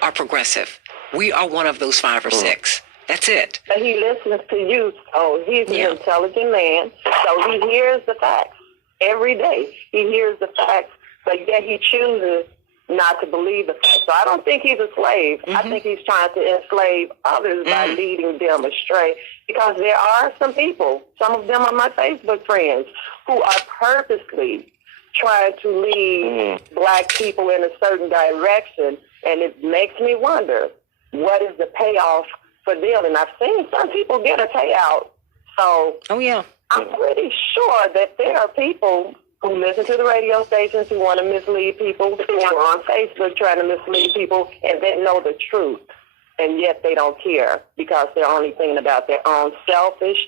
are progressive. We are one of those 5 or 6. That's it. But he listens to you, so he's an intelligent man. So he hears the facts every day. He hears the facts, but yet he chooses not to believe the facts. So I don't think he's a slave. I think he's trying to enslave others by leading them astray. Because there are some people, some of them are my Facebook friends, who are purposely trying to lead black people in a certain direction, and it makes me wonder, what is the payoff for them? And I've seen some people get a payout. So I'm pretty sure that there are people who listen to the radio stations who want to mislead people, who are on Facebook trying to mislead people, and they know the truth. And yet they don't care because they're only thinking about their own selfish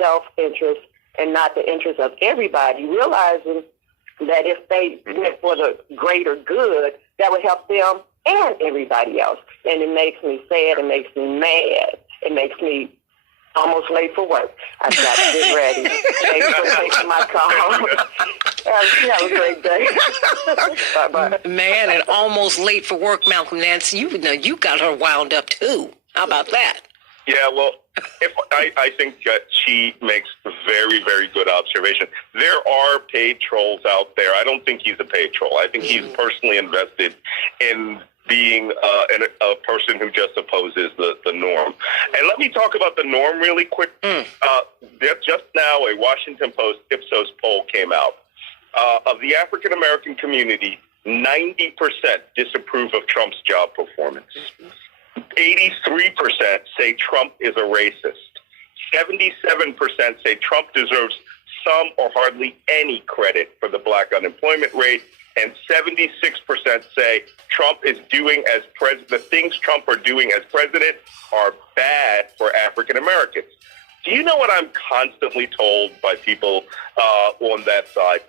self-interest and not the interest of everybody, realizing that if they went for the greater good, that would help them and everybody else. And it makes me sad. It makes me mad. It makes me almost late for work. I've got to get ready. Thanks for taking my call. Have a great day. Bye-bye. Man, and almost late for work, Malcolm Nance. You got her wound up, too. How about that? Yeah, well, I think she makes very, very good observation. There are paid trolls out there. I don't think he's a paid troll. I think he's personally invested in being a person who just opposes the norm. And let me talk about the norm really quick. Just now, a Washington Post Ipsos poll came out. Of the African-American community, 90% disapprove of Trump's job performance. 83% say Trump is a racist. 77% say Trump deserves some or hardly any credit for the black unemployment rate. And 76% say Trump is doing as president, the things Trump are doing as president are bad for African Americans. Do you know what I'm constantly told by people on that side?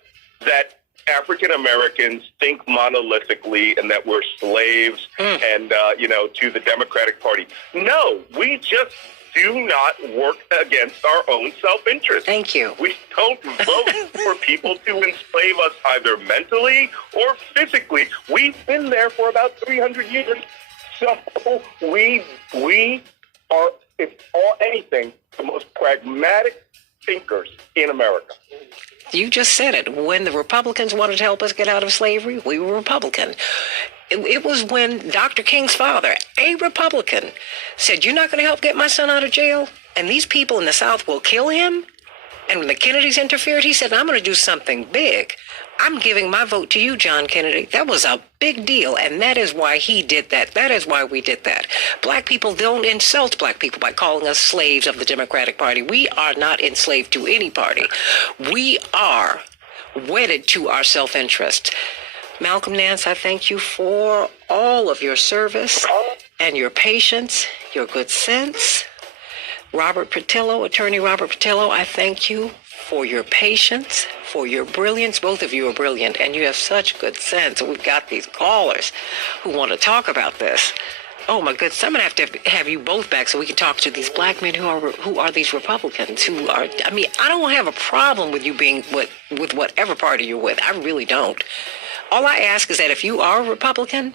That African Americans think monolithically and that we're slaves and, to the Democratic Party. No, we just do not work against our own self-interest. Thank you. We don't vote for people to enslave us either mentally or physically. We've been there for about 300 years. So we are, if anything, the most pragmatic thinkers in America. You just said it. When the Republicans wanted to help us get out of slavery, we were Republican. It was when Dr. King's father, a Republican, said, "You're not going to help get my son out of jail, and these people in the South will kill him." And when the Kennedys interfered, he said, "I'm going to do something big. I'm giving my vote to you, John Kennedy." That was a big deal, and that is why he did that. That is why we did that. Black people don't insult black people by calling us slaves of the Democratic Party. We are not enslaved to any party. We are wedded to our self-interest. Malcolm Nance, I thank you for all of your service and your patience, your good sense. Robert Patillo, Attorney Robert Patillo, I thank you for your patience, for your brilliance. Both of you are brilliant, and you have such good sense. We've got these callers who want to talk about this. Oh my goodness, I'm going to have you both back so we can talk to these black men who are these Republicans who are, I mean, I don't have a problem with you being with whatever party you're with. I really don't. All I ask is that if you are a Republican,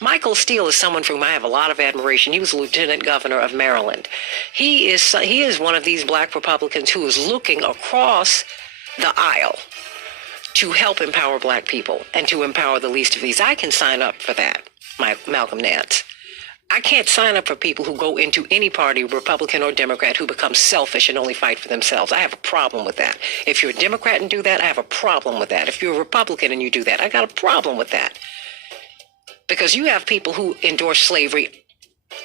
Michael Steele is someone for whom I have a lot of admiration. He was Lieutenant Governor of Maryland. He is one of these black Republicans who is looking across the aisle to help empower black people and to empower the least of these. I can sign up for that, Malcolm Nance. I can't sign up for people who go into any party, Republican or Democrat, who become selfish and only fight for themselves. I have a problem with that. If you're a Democrat and do that, I have a problem with that. If you're a Republican and you do that, I got a problem with that. Because you have people who endorse slavery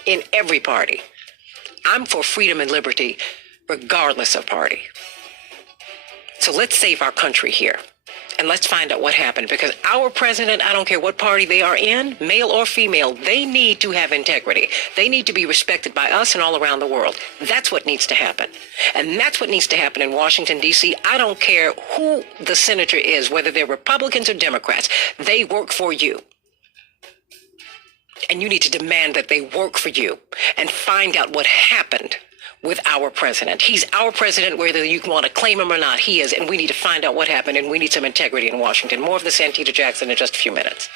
in every party. I'm for freedom and liberty, regardless of party. So let's save our country here. And let's find out what happened, because our president, I don't care what party they are in, male or female, they need to have integrity. They need to be respected by us and all around the world. That's what needs to happen. And that's what needs to happen in Washington, D.C. I don't care who the senator is, whether they're Republicans or Democrats. They work for you. And you need to demand that they work for you and find out what happened with our president. He's our president, whether you want to claim him or not, he is, and we need to find out what happened, and we need some integrity in Washington. More of the Santita Jackson in just a few minutes.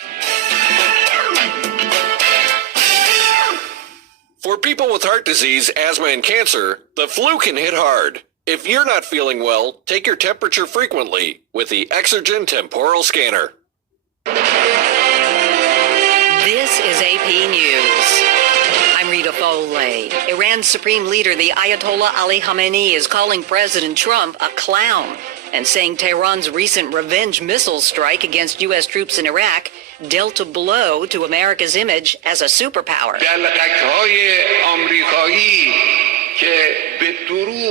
For people with heart disease, asthma, and cancer, the flu can hit hard. If you're not feeling well, take your temperature frequently with the Exergen Temporal Scanner. This is AP News. I'm Rita Foley. Iran's supreme leader, the Ayatollah Ali Khamenei, is calling President Trump a clown and saying Tehran's recent revenge missile strike against U.S. troops in Iraq dealt a blow to America's image as a superpower.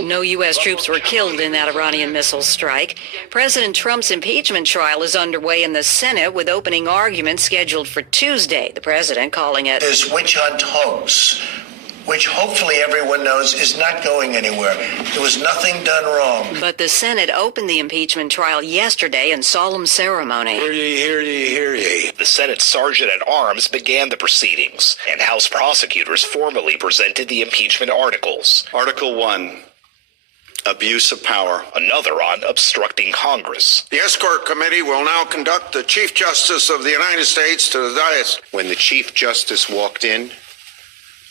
No U.S. troops were killed in that Iranian missile strike. President Trump's impeachment trial is underway in the Senate with opening arguments scheduled for Tuesday. The president calling it this witch hunt hoax, which hopefully everyone knows is not going anywhere. There was nothing done wrong. But the Senate opened the impeachment trial yesterday in solemn ceremony. Hear ye, hear ye, hear ye. The Senate Sergeant-at-Arms began the proceedings, and House prosecutors formally presented the impeachment articles. Article 1, abuse of power. Another on obstructing Congress. The Escort Committee will now conduct the Chief Justice of the United States to the dais. When the Chief Justice walked in,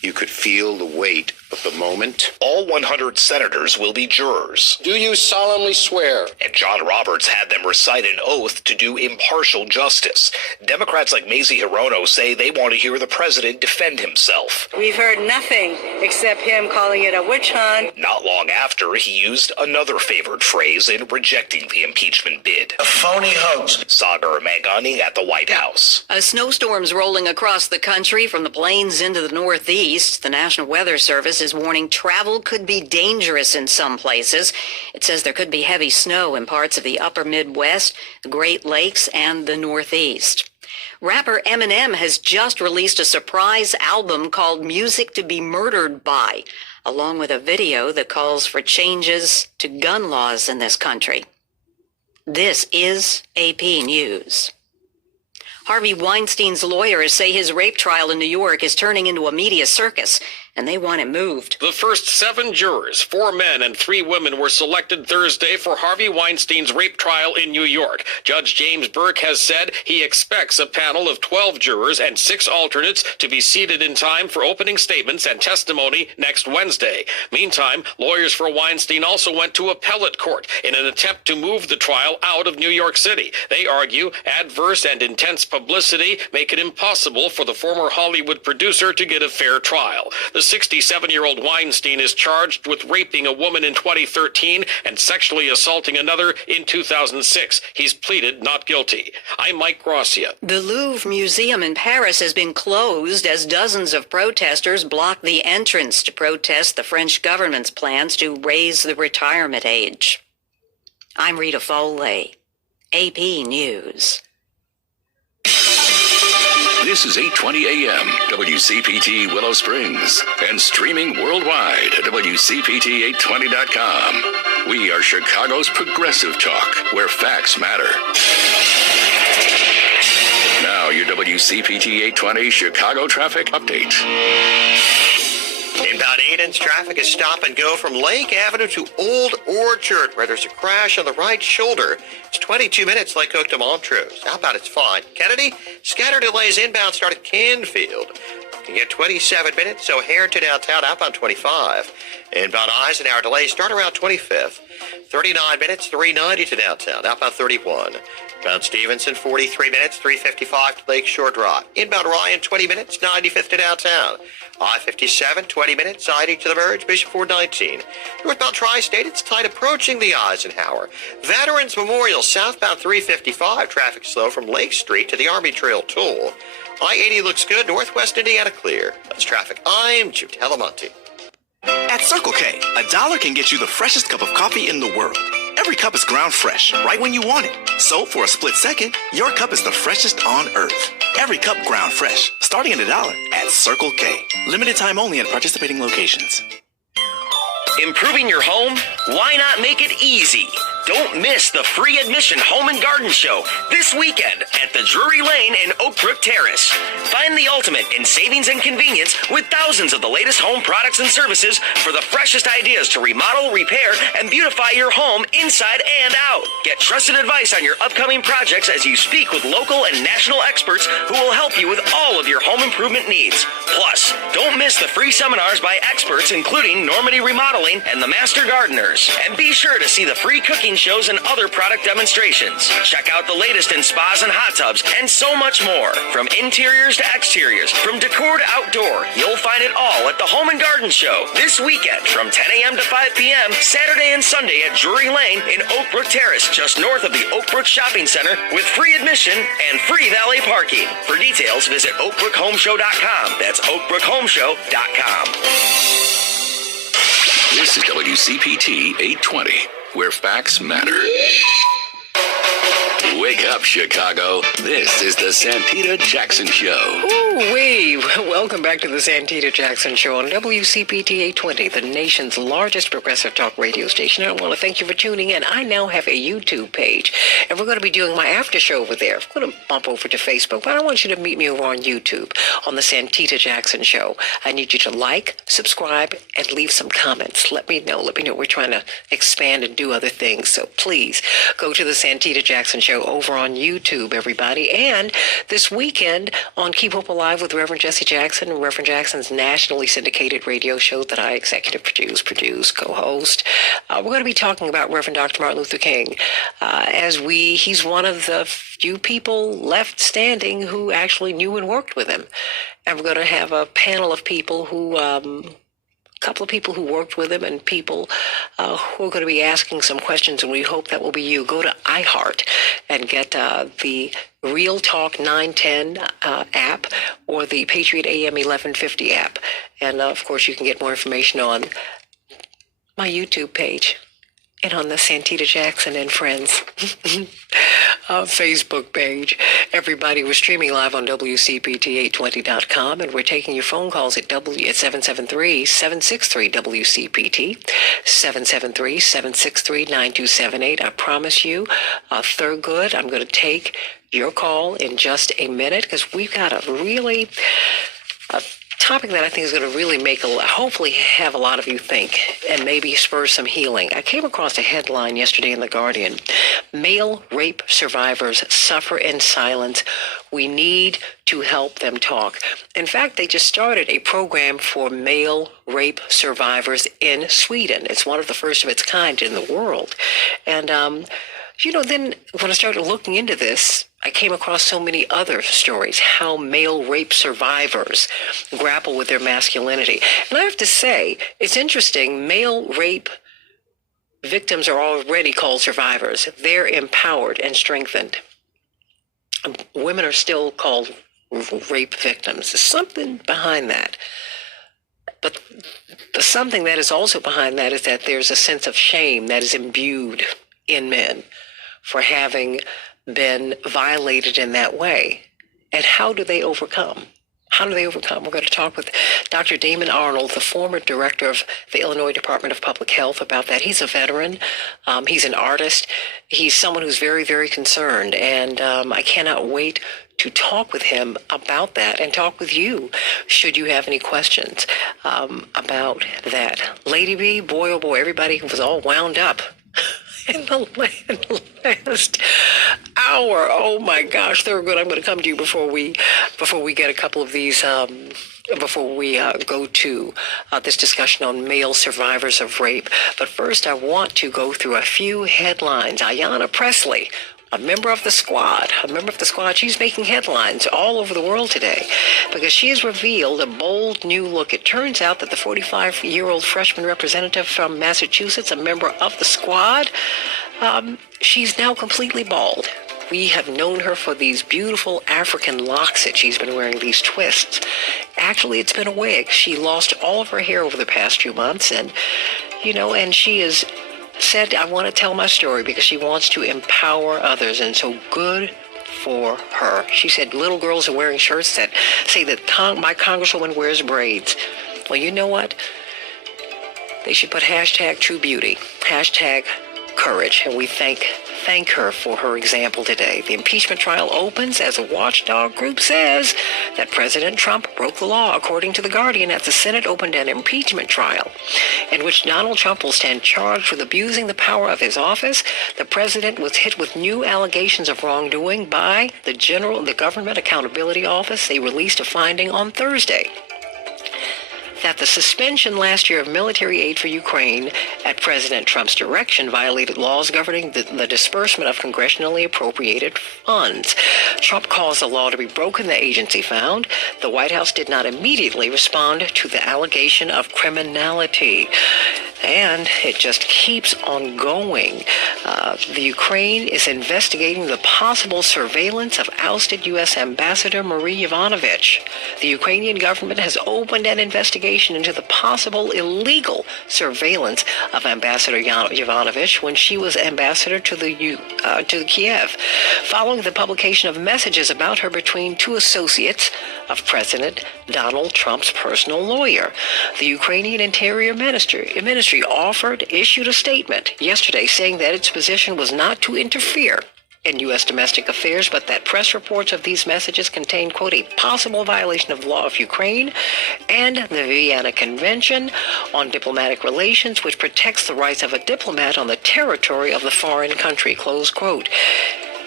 You could feel the weight of the moment. All 100 senators will be jurors. Do you solemnly swear? And John Roberts had them recite an oath to do impartial justice. Democrats like Mazie Hirono say they want to hear the president defend himself. We've heard nothing except him calling it a witch hunt. Not long after, he used another favored phrase in rejecting the impeachment bid. A phony hoax. Sagar Meghani at the White House. A snowstorm's rolling across the country from the plains into the Northeast. The National Weather Service is warning travel could be dangerous in some places. It says there could be heavy snow in parts of the upper Midwest, the Great Lakes, and the Northeast. Rapper Eminem has just released a surprise album called Music to Be Murdered By, along with a video that calls for changes to gun laws in this country. This is AP News. Harvey Weinstein's lawyers say his rape trial in New York is turning into a media circus, and they want it moved. The first 7 jurors, 4 men and 3 women, were selected Thursday for Harvey Weinstein's rape trial in New York. Judge James Burke has said he expects a panel of 12 jurors and 6 alternates to be seated in time for opening statements and testimony next Wednesday. Meantime, lawyers for Weinstein also went to appellate court in an attempt to move the trial out of New York City. They argue adverse and intense publicity make it impossible for the former Hollywood producer to get a fair trial. The 67-year-old Weinstein is charged with raping a woman in 2013 and sexually assaulting another in 2006. He's pleaded not guilty. I'm Mike Gracia. The Louvre Museum in Paris has been closed as dozens of protesters block the entrance to protest the French government's plans to raise the retirement age. I'm Rita Foley, AP News. This is 8:20 a.m. WCPT Willow Springs and streaming worldwide at WCPT820.com. We are Chicago's progressive talk, where facts matter. Now your WCPT 820 Chicago traffic update. Inbound 8-inch traffic is stop and go from Lake Avenue to Old Orchard, where there's a crash on the right shoulder. It's 22 minutes, Lake Oak to Montrose. Outbound, it's fine. Kennedy, scattered delays inbound start at Canfield. You get 27 minutes, O'Hare to downtown, outbound 25. Inbound Eisenhower delays start around 25th. 39 minutes, 390 to downtown, outbound 31. Inbound Stevenson, 43 minutes, 355 to Lakeshore Drive. Inbound Ryan, 20 minutes, 95th to downtown. I-57, 20 minutes, 90 to the merge, Bishop 419. Northbound Tri-State, it's tight approaching the Eisenhower. Veterans Memorial, southbound 355, traffic slow from Lake Street to the Army Trail Toll. I-80 looks good, northwest Indiana clear. That's traffic. I'm Jim Talamonte. At Circle K, $1 can get you the freshest cup of coffee in the world. Every cup is ground fresh, right when you want it. So for a split second, your cup is the freshest on earth. Every cup ground fresh, starting at $1 at Circle K. Limited time only at participating locations. Improving your home? Why not make it easy? Don't miss the free admission Home and Garden Show this weekend at the Drury Lane in Oak Brook Terrace. Find the ultimate in savings and convenience with thousands of the latest home products and services for the freshest ideas to remodel, repair, and beautify your home inside and out. Get trusted advice on your upcoming projects as you speak with local and national experts who will help you with all of your home improvement needs. Plus, don't miss the free seminars by experts including Normandy Remodeling and the Master Gardeners. And be sure to see the free cooking shows and other product demonstrations. Check out the latest in spas and hot tubs and so much more. From interiors to exteriors, from decor to outdoor, you'll find it all at the Home and Garden Show this weekend from 10 a.m. to 5 p.m. Saturday and Sunday at Drury Lane in Oak Brook Terrace, just north of the Oak Brook Shopping Center, with free admission and free valet parking. For details, visit oakbrookhomeshow.com. That's oakbrookhomeshow.com. This is WCPT 820, where facts matter. Wake up, Chicago. This is the Santita Jackson Show. Ooh-wee. Welcome back to the Santita Jackson Show on WCPT 820, the nation's largest progressive talk radio station. I want to thank you for tuning in. I now have a YouTube page, and we're going to be doing my after show over there. I'm going to bump over to Facebook, but I want you to meet me over on YouTube on the Santita Jackson Show. I need you to like, subscribe, and leave some comments. Let me know. We're trying to expand and do other things, so please go to the Santita Jackson Show over on YouTube, everybody. And this weekend on Keep Hope Alive with Reverend Jesse Jackson, Reverend Jackson's nationally syndicated radio show that I executive produce, co-host, we're going to be talking about Reverend Dr. Martin Luther King he's one of the few people left standing who actually knew and worked with him. And we're going to have a panel of people who, couple of people who worked with him and people who are going to be asking some questions, and we hope that will be you. Go to iHeart and get the Real Talk 910 app or the Patriot AM 1150 app. And, of course, you can get more information on my YouTube page and on the Santita Jackson and Friends Facebook page. Everybody, we're streaming live on WCPT820.com, and we're taking your phone calls at 773-763-WCPT, 773-763-9278. I promise you, Thurgood, I'm going to take your call in just a minute because we've got a really topic that I think is going to really hopefully have a lot of you think and maybe spur some healing. I came across a headline yesterday in The Guardian. Male rape survivors suffer in silence. We need to help them talk. In fact, they just started a program for male rape survivors in Sweden. It's one of the first of its kind in the world. And, then when I started looking into this, I came across so many other stories, how male rape survivors grapple with their masculinity. And I have to say, it's interesting, male rape victims are already called survivors. They're empowered and strengthened. Women are still called rape victims. There's something behind that. But the something that is also behind that is that there's a sense of shame that is imbued in men for having been violated in that way. And how do they overcome? How do they overcome? We're going to talk with Dr. Damon Arnold, the former director of the Illinois Department of Public Health, about that. He's a veteran. He's an artist. He's someone who's very, very concerned. And I cannot wait to talk with him about that and talk with you should you have any questions about that. Lady B, boy, oh boy, everybody was all wound up in the last hour. Oh my gosh, Thurgood, I'm going to come to you before we get a couple of these, before we go to this discussion on male survivors of rape. But first, I want to go through a few headlines. Ayanna Pressley, a member of the squad, she's making headlines all over the world today because she has revealed a bold new look. It turns out that the 45-year-old freshman representative from Massachusetts, a member of the squad, she's now completely bald. We have known her for these beautiful African locks that she's been wearing, these twists. Actually, it's been a wig. She lost all of her hair over the past few months, and she is said, I want to tell my story because she wants to empower others, and so good for her. She said little girls are wearing shirts that say that my congresswoman wears braids. Well, you know what? They should put hashtag true beauty, hashtag courage, and we thank her for her example today. The impeachment trial opens as a watchdog group says that President Trump broke the law. According to The Guardian, as the Senate opened an impeachment trial in which Donald Trump will stand charged with abusing the power of his office, the president was hit with new allegations of wrongdoing by the Government Accountability Office. They released a finding on Thursday that the suspension last year of military aid for Ukraine at President Trump's direction violated laws governing the disbursement of congressionally appropriated funds. Trump caused the law to be broken, the agency found. The White House did not immediately respond to the allegation of criminality. And it just keeps on going. The Ukraine is investigating the possible surveillance of ousted U.S. Ambassador Marie Yovanovitch. The Ukrainian government has opened an investigation into the possible illegal surveillance of Ambassador Yovanovitch when she was ambassador to Kiev, following the publication of messages about her between two associates of President Donald Trump's personal lawyer. The Ukrainian Interior Ministry issued a statement yesterday saying that its position was not to interfere in U.S. domestic affairs, but that press reports of these messages contain, quote, a possible violation of the law of Ukraine and the Vienna Convention on Diplomatic Relations, which protects the rights of a diplomat on the territory of the foreign country, close quote.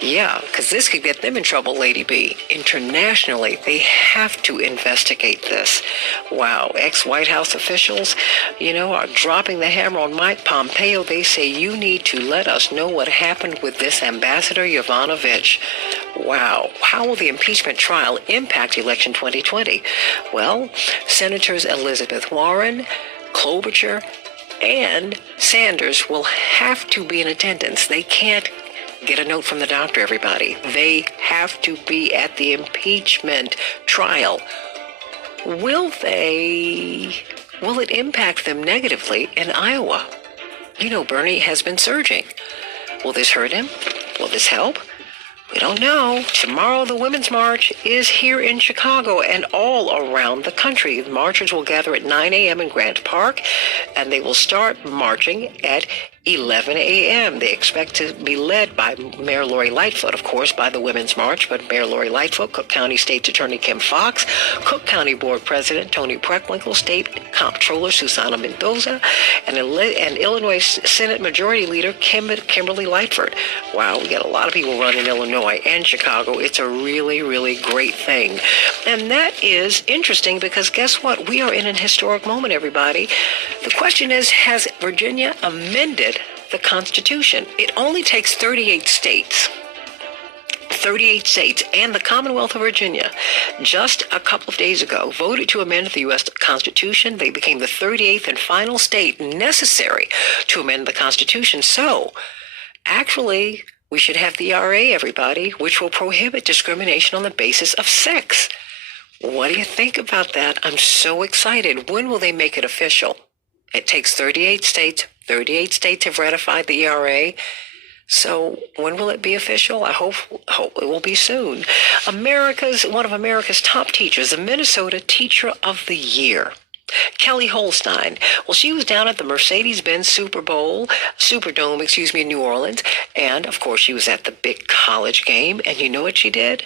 Yeah, because this could get them in trouble, Lady B. Internationally, they have to investigate this. Wow, ex-White House officials, are dropping the hammer on Mike Pompeo. They say, you need to let us know what happened with this Ambassador Yovanovitch. Wow, how will the impeachment trial impact election 2020? Well, Senators Elizabeth Warren, Klobuchar, and Sanders will have to be in attendance. They can't get a note from the doctor, everybody. They have to be at the impeachment trial. Will it impact them negatively in Iowa? Bernie has been surging. Will this hurt him? Will this help? We don't know. Tomorrow, the Women's March is here in Chicago and all around the country. The marchers will gather at 9 a.m. in Grant Park, and they will start marching at 11 a.m. They expect to be led by Mayor Lori Lightfoot, of course, by the Women's March, but Mayor Lori Lightfoot, Cook County State Attorney Kim Fox, Cook County Board President Tony Preckwinkle, State Comptroller Susana Mendoza, and Illinois Senate Majority Leader Kimberly Lightford. Wow, we got a lot of people running Illinois and Chicago. It's a really, really great thing. And that is interesting because guess what? We are in an historic moment, everybody. The question is, has Virginia amended the Constitution? It only takes 38 states and the Commonwealth of Virginia just a couple of days ago voted to amend the U.S. Constitution. They became the 38th and final state necessary to amend the Constitution. So, actually, we should have the RA, everybody, which will prohibit discrimination on the basis of sex. What do you think about that? I'm so excited. When will they make it official? It takes 38 states. 38 states have ratified the ERA. So when will it be official? I hope it will be soon. One of America's top teachers, the Minnesota Teacher of the Year, Kelly Holstein. Well, she was down at the Mercedes-Benz Superdome, in New Orleans. And, of course, she was at the big college game. And you know what she did?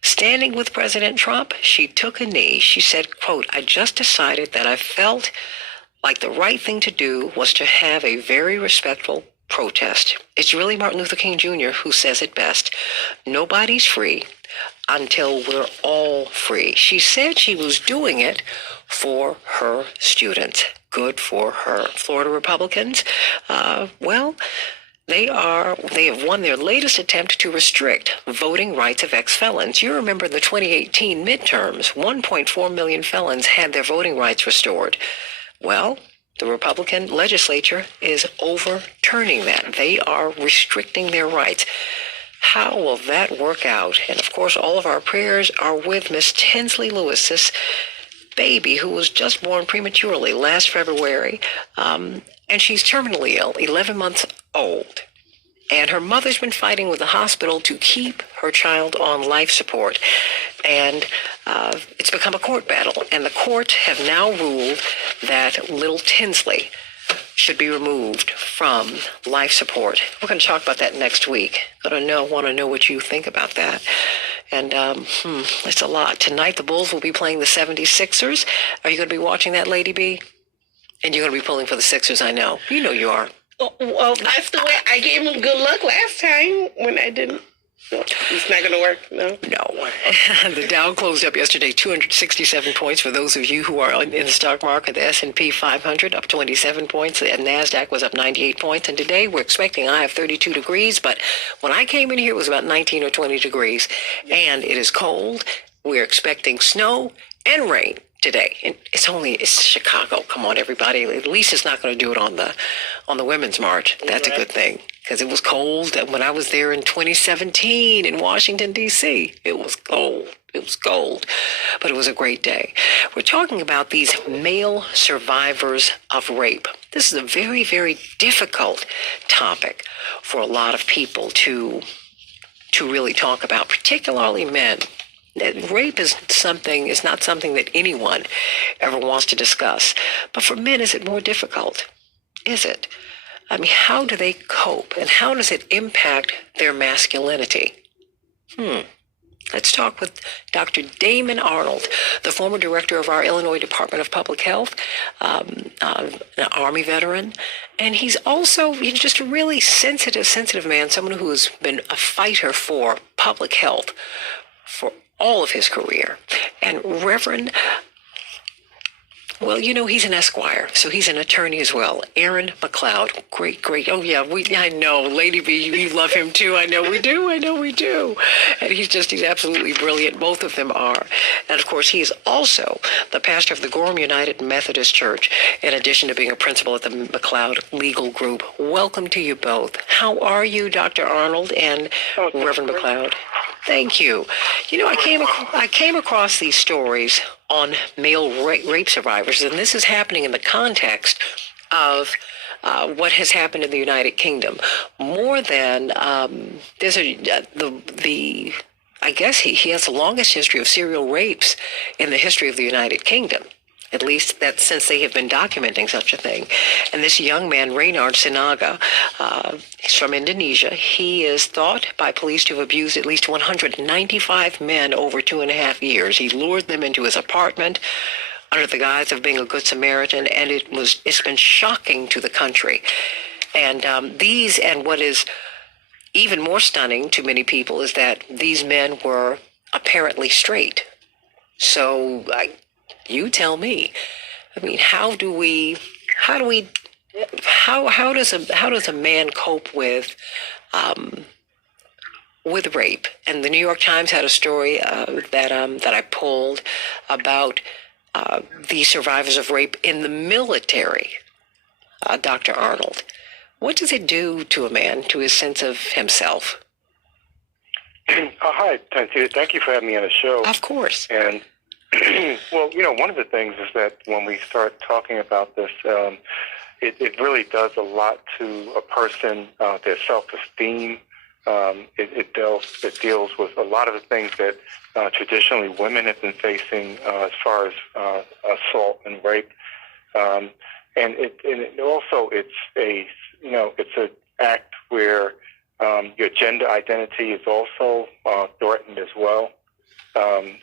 Standing with President Trump, she took a knee. She said, quote, I just decided that I felt like the right thing to do was to have a very respectful protest. It's really Martin Luther King Jr. who says it best. Nobody's free until we're all free. She said she was doing it for her students. Good for her. Florida Republicans, they have won their latest attempt to restrict voting rights of ex-felons. You remember the 2018 midterms, 1.4 million felons had their voting rights restored. Well, the Republican legislature is overturning that. They are restricting their rights. How will that work out? And of course, all of our prayers are with Miss Tinsley Lewis, this baby who was just born prematurely last February. And she's terminally ill, 11 months old. And her mother's been fighting with the hospital to keep her child on life support. And it's become a court battle. And the court have now ruled that little Tinsley should be removed from life support. We're going to talk about that next week. Want to know what you think about that. And it's a lot. Tonight, the Bulls will be playing the 76ers. Are you going to be watching that, Lady B? And you're going to be pulling for the Sixers, I know. You know you are. Well, that's the way I gave him good luck last time when I didn't. It's not going to work, no? No. The Dow closed up yesterday 267 points for those of you who are in the stock market. The S&P 500 up 27 points. The NASDAQ was up 98 points. And today we're expecting a high of 32 degrees. But when I came in here, it was about 19 or 20 degrees. And it is cold. We're expecting snow and rain today. And it's Chicago. Come on, everybody. At least it's not going to do it on the Women's March. That's a good thing. Because it was cold when I was there in 2017 in Washington, D.C. It was cold. It was cold. But it was a great day. We're talking about these male survivors of rape. This is a very, very difficult topic for a lot of people to really talk about, particularly men. That rape is not something that anyone ever wants to discuss. But for men, is it more difficult? Is it? I mean, how do they cope? And how does it impact their masculinity? Let's talk with Dr. Damon Arnold, the former director of our Illinois Department of Public Health, an Army veteran. And he's also just a really sensitive man, someone who has been a fighter for public health for all of his career. And Reverend, well, he's an Esquire, so he's an attorney as well. Aaron McLeod, great. Oh yeah, I know, Lady B, you love him too. I know we do. And he's absolutely brilliant. Both of them are. And of course, he is also the pastor of the Gorham United Methodist Church, in addition to being a principal at the McLeod Legal Group. Welcome to you both. How are you, Dr. Arnold and Reverend McLeod? Thank you. I came across these stories on male rape survivors, and this is happening in the context of what has happened in the United Kingdom. More than there's I guess he has the longest history of serial rapes in the history of the United Kingdom. At least that's since they have been documenting such a thing. And this young man, Reynard Sinaga, he's from Indonesia. He is thought by police to have abused at least 195 men over 2.5 years. He lured them into his apartment under the guise of being a good Samaritan, and it's been shocking to the country. And what is even more stunning to many people is that these men were apparently straight. So you tell me. I mean, how does a man cope with rape? And the New York Times had a story that I pulled about the survivors of rape in the military. Dr. Arnold, what does it do to a man, to his sense of himself? Hi, Santita. Thank you for having me on the show. Of course. And well, one of the things is that when we start talking about this, it really does a lot to a person, their self-esteem. It deals with a lot of the things that traditionally women have been facing as far as assault and rape. And it also it's an act where your gender identity is also threatened as well,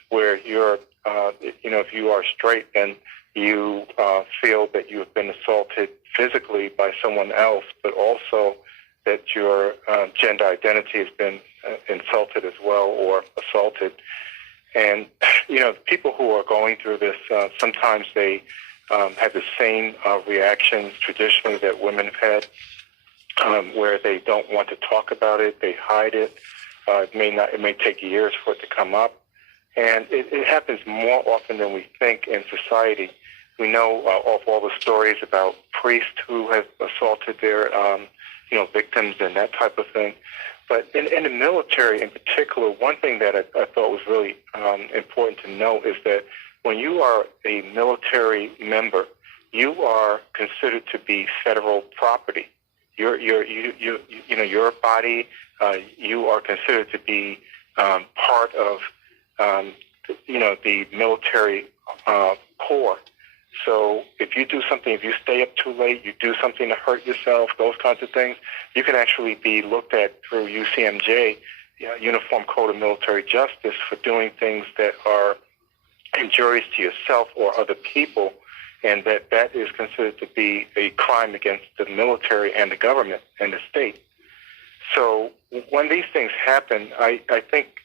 where you're if you are straight, then you feel that you have been assaulted physically by someone else, but also that your gender identity has been insulted as well, or assaulted. And, people who are going through this, sometimes they have the same reactions traditionally that women have had, where they don't want to talk about it, they hide it. It may take years for it to come up. And it happens more often than we think in society. We know of all the stories about priests who have assaulted their, victims and that type of thing. But in the military in particular, one thing that I thought was really important to know is that when you are a military member, you are considered to be federal property. Your body, you are considered to be part of the military corps. So if you do something, if you stay up too late, you do something to hurt yourself, those kinds of things, you can actually be looked at through UCMJ, Uniform Code of Military Justice, for doing things that are injurious to yourself or other people, and that is considered to be a crime against the military and the government and the state. So when these things happen, I think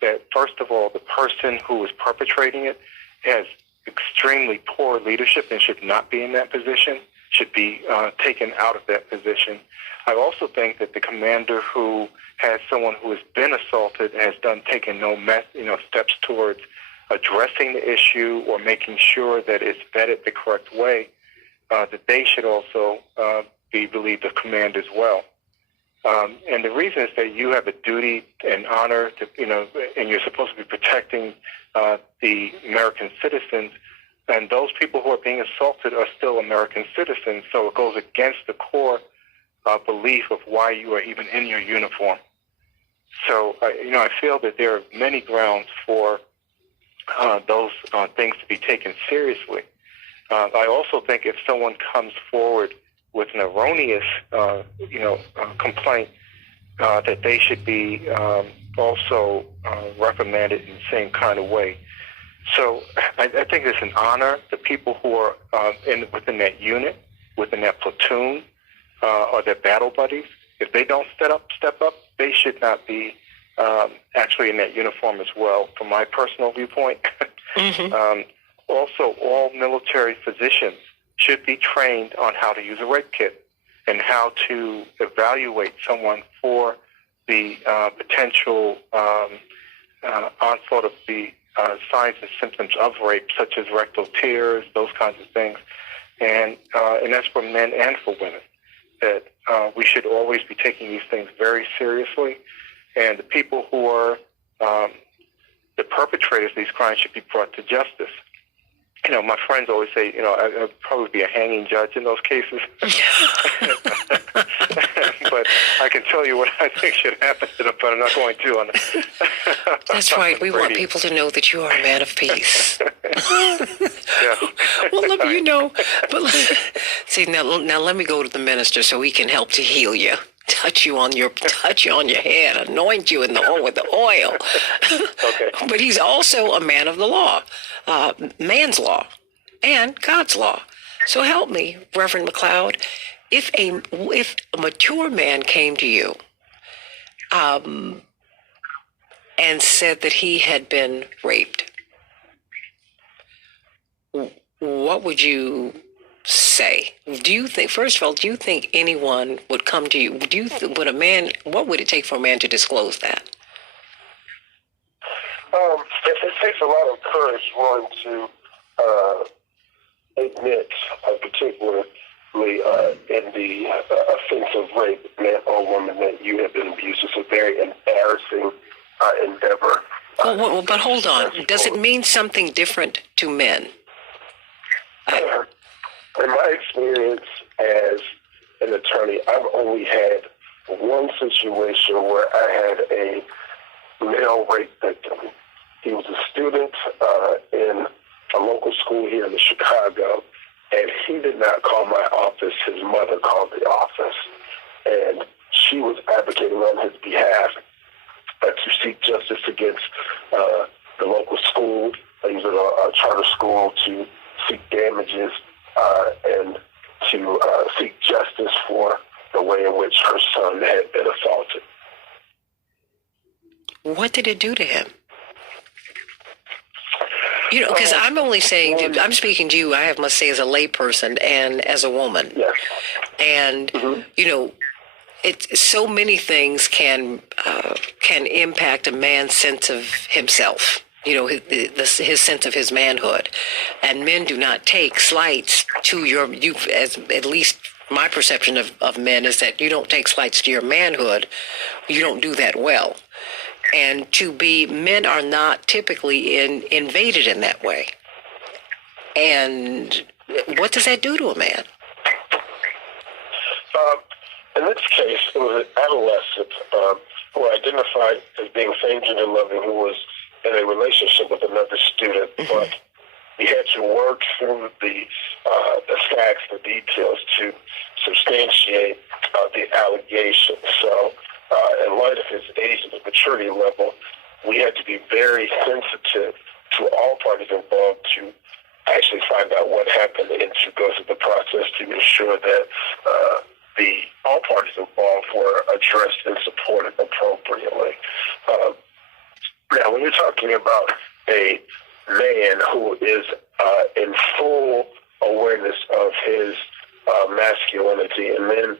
that, first of all, the person who is perpetrating it has extremely poor leadership and should not be in that position, should be taken out of that position. I also think that the commander who has someone who has been assaulted and has taken no steps towards addressing the issue or making sure that it's vetted the correct way, that they should also be relieved of command as well. And the reason is that you have a duty and honor to, and you're supposed to be protecting the American citizens, and those people who are being assaulted are still American citizens. So it goes against the core belief of why you are even in your uniform. So, I feel that there are many grounds for those things to be taken seriously. I also think if someone comes forward with an erroneous, complaint, that they should be also reprimanded in the same kind of way. So I think it's an honor. The people who are within that unit, within that platoon, or their battle buddies, if they don't step up, they should not be actually in that uniform as well, from my personal viewpoint. Also, all military physicians should be trained on how to use a rape kit and how to evaluate someone for the potential onslaught of the signs and symptoms of rape, such as rectal tears, those kinds of things. And that's for men and for women, that we should always be taking these things very seriously. And the people who are the perpetrators of these crimes should be brought to justice. You know, my friends always say, you know, I'd probably be a hanging judge in those cases. But I can tell you what I think should happen to them, but I'm not going to. That's right. We want people to know that you are a man of peace. Yeah. Well, look, you know, but see, now let me go to the minister so he can help to heal you. Touch you on your head, anoint you with the oil. Okay. But he's also a man of the law, man's law, and God's law. So help me, Reverend McLeod. If a mature man came to you, and said that he had been raped, what would you say? Do you think, first of all, do you think anyone would come to you? What would it take for a man to disclose that? It takes a lot of courage, one, to admit, particularly in the offense of rape, man or woman, that you have been abused. It's a very embarrassing endeavor. Well, but hold on. Does it mean something different to men? In my experience as an attorney, I've only had one situation where I had a male rape victim. He was a student in a local school here in Chicago, and he did not call my office. His mother called the office, and she was advocating on his behalf to seek justice against the local school. He was at a charter school, to seek damages and to seek justice for the way in which her son had been assaulted. What did it do to him? You know, because I'm only saying, I'm speaking to you, I must say, as a layperson and as a woman. Yes. And, you know, so many things can impact a man's sense of himself. You know, his sense of his manhood. And men do not take slights to you, as at least my perception of men is that you don't take slights to your manhood. You don't do that well. And men are not typically invaded in that way. And what does that do to a man? In this case, it was an adolescent who identified as being same-gender loving, who was in a relationship with another student, but he had to work through the facts, the details, to substantiate the allegation. So, in light of his age and his maturity level, we had to be very sensitive to all parties involved to actually find out what happened and to go through the process to ensure that all parties involved were addressed and supported appropriately. Now, when you're talking about a man who is in full awareness of his masculinity, and then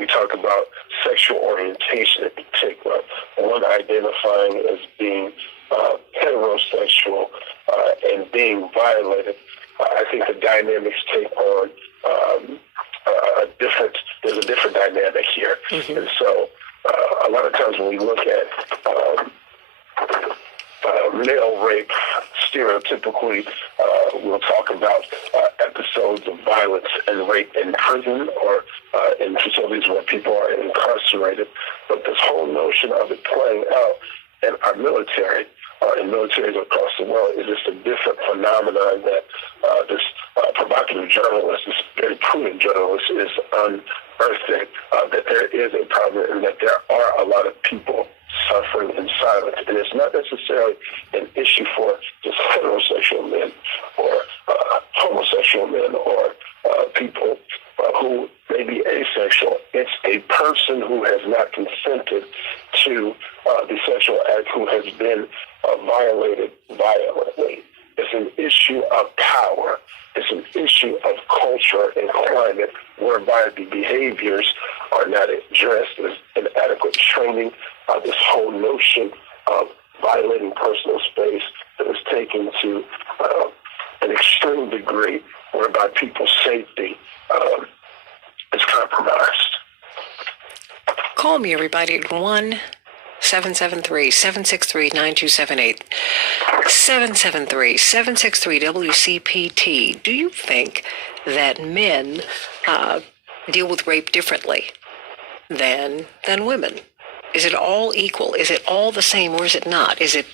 we talk about sexual orientation in particular, one identifying as being heterosexual and being violated, I think the dynamics take on there's a different dynamic here. And so a lot of times when we look at male rape, stereotypically, we'll talk about episodes of violence and rape in prison or in facilities where people are incarcerated. But this whole notion of it playing out in our military, in militaries across the world, is just a different phenomenon that this provocative journalist, this very prudent journalist, is unearthing, that there is a problem and that there are a lot of people suffering. suffering in silence. And it's not necessarily an issue for just heterosexual men or homosexual men or people who may be asexual. It's a person who has not consented to the sexual act who has been violated violently. It's an issue of power. It's an issue of culture and climate whereby the behaviors are not addressed. There's inadequate training. This whole notion of violating personal space that is taken to an extreme degree whereby people's safety is compromised. Call me, everybody, at 1-773-763-9278. 773-763-WCPT. Do you think that men deal with rape differently than women? Is it all equal? Is it all the same, or is it not? Is it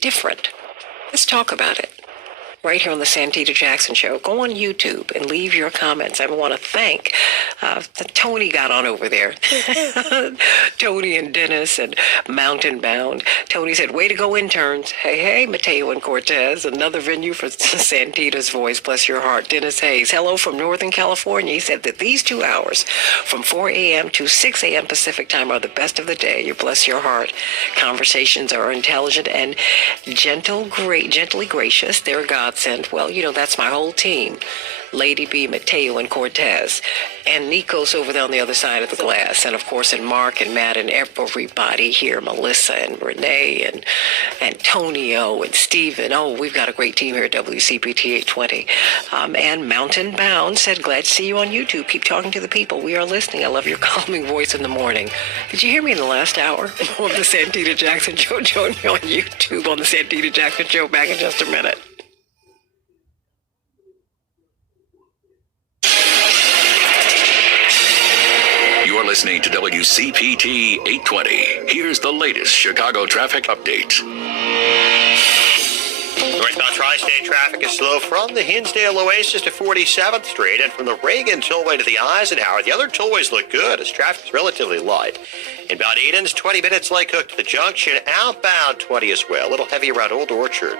different? Let's talk about it. Right here on the Santita Jackson Show. Go on YouTube and leave your comments. I want to thank Tony got on over there. Tony and Dennis and Mountain Bound. Tony said, way to go, interns. Hey, Mateo and Cortez. Another venue for Santita's voice. Bless your heart. Dennis Hayes. Hello from Northern California. He said that these 2 hours from 4 a.m. to 6 a.m. Pacific time are the best of the day. You bless your heart. Conversations are intelligent and gently gracious. They're godsend. Well, that's my whole team. Lady B, Mateo, and Cortez. And Nikos over there on the other side of the glass. And, of course, and Mark and Matt and everybody here. Melissa and Renee and Antonio and Steven. Oh, we've got a great team here at WCPT 820. And Mountain Bound said, glad to see you on YouTube. Keep talking to the people. We are listening. I love your calming voice in the morning. Did you hear me in the last hour of the Santita Jackson Show? Join me on YouTube on the Santita Jackson Show. Back in just a minute. You're listening to WCPT 820. Here's the latest Chicago traffic update. Northbound Tri-State traffic is slow from the Hinsdale Oasis to 47th Street and from the Reagan Tollway to the Eisenhower. The other tollways look good as traffic is relatively light. Inbound Edens, 20 minutes Lake Hook to the junction. Outbound 20 as well. A little heavy around Old Orchard.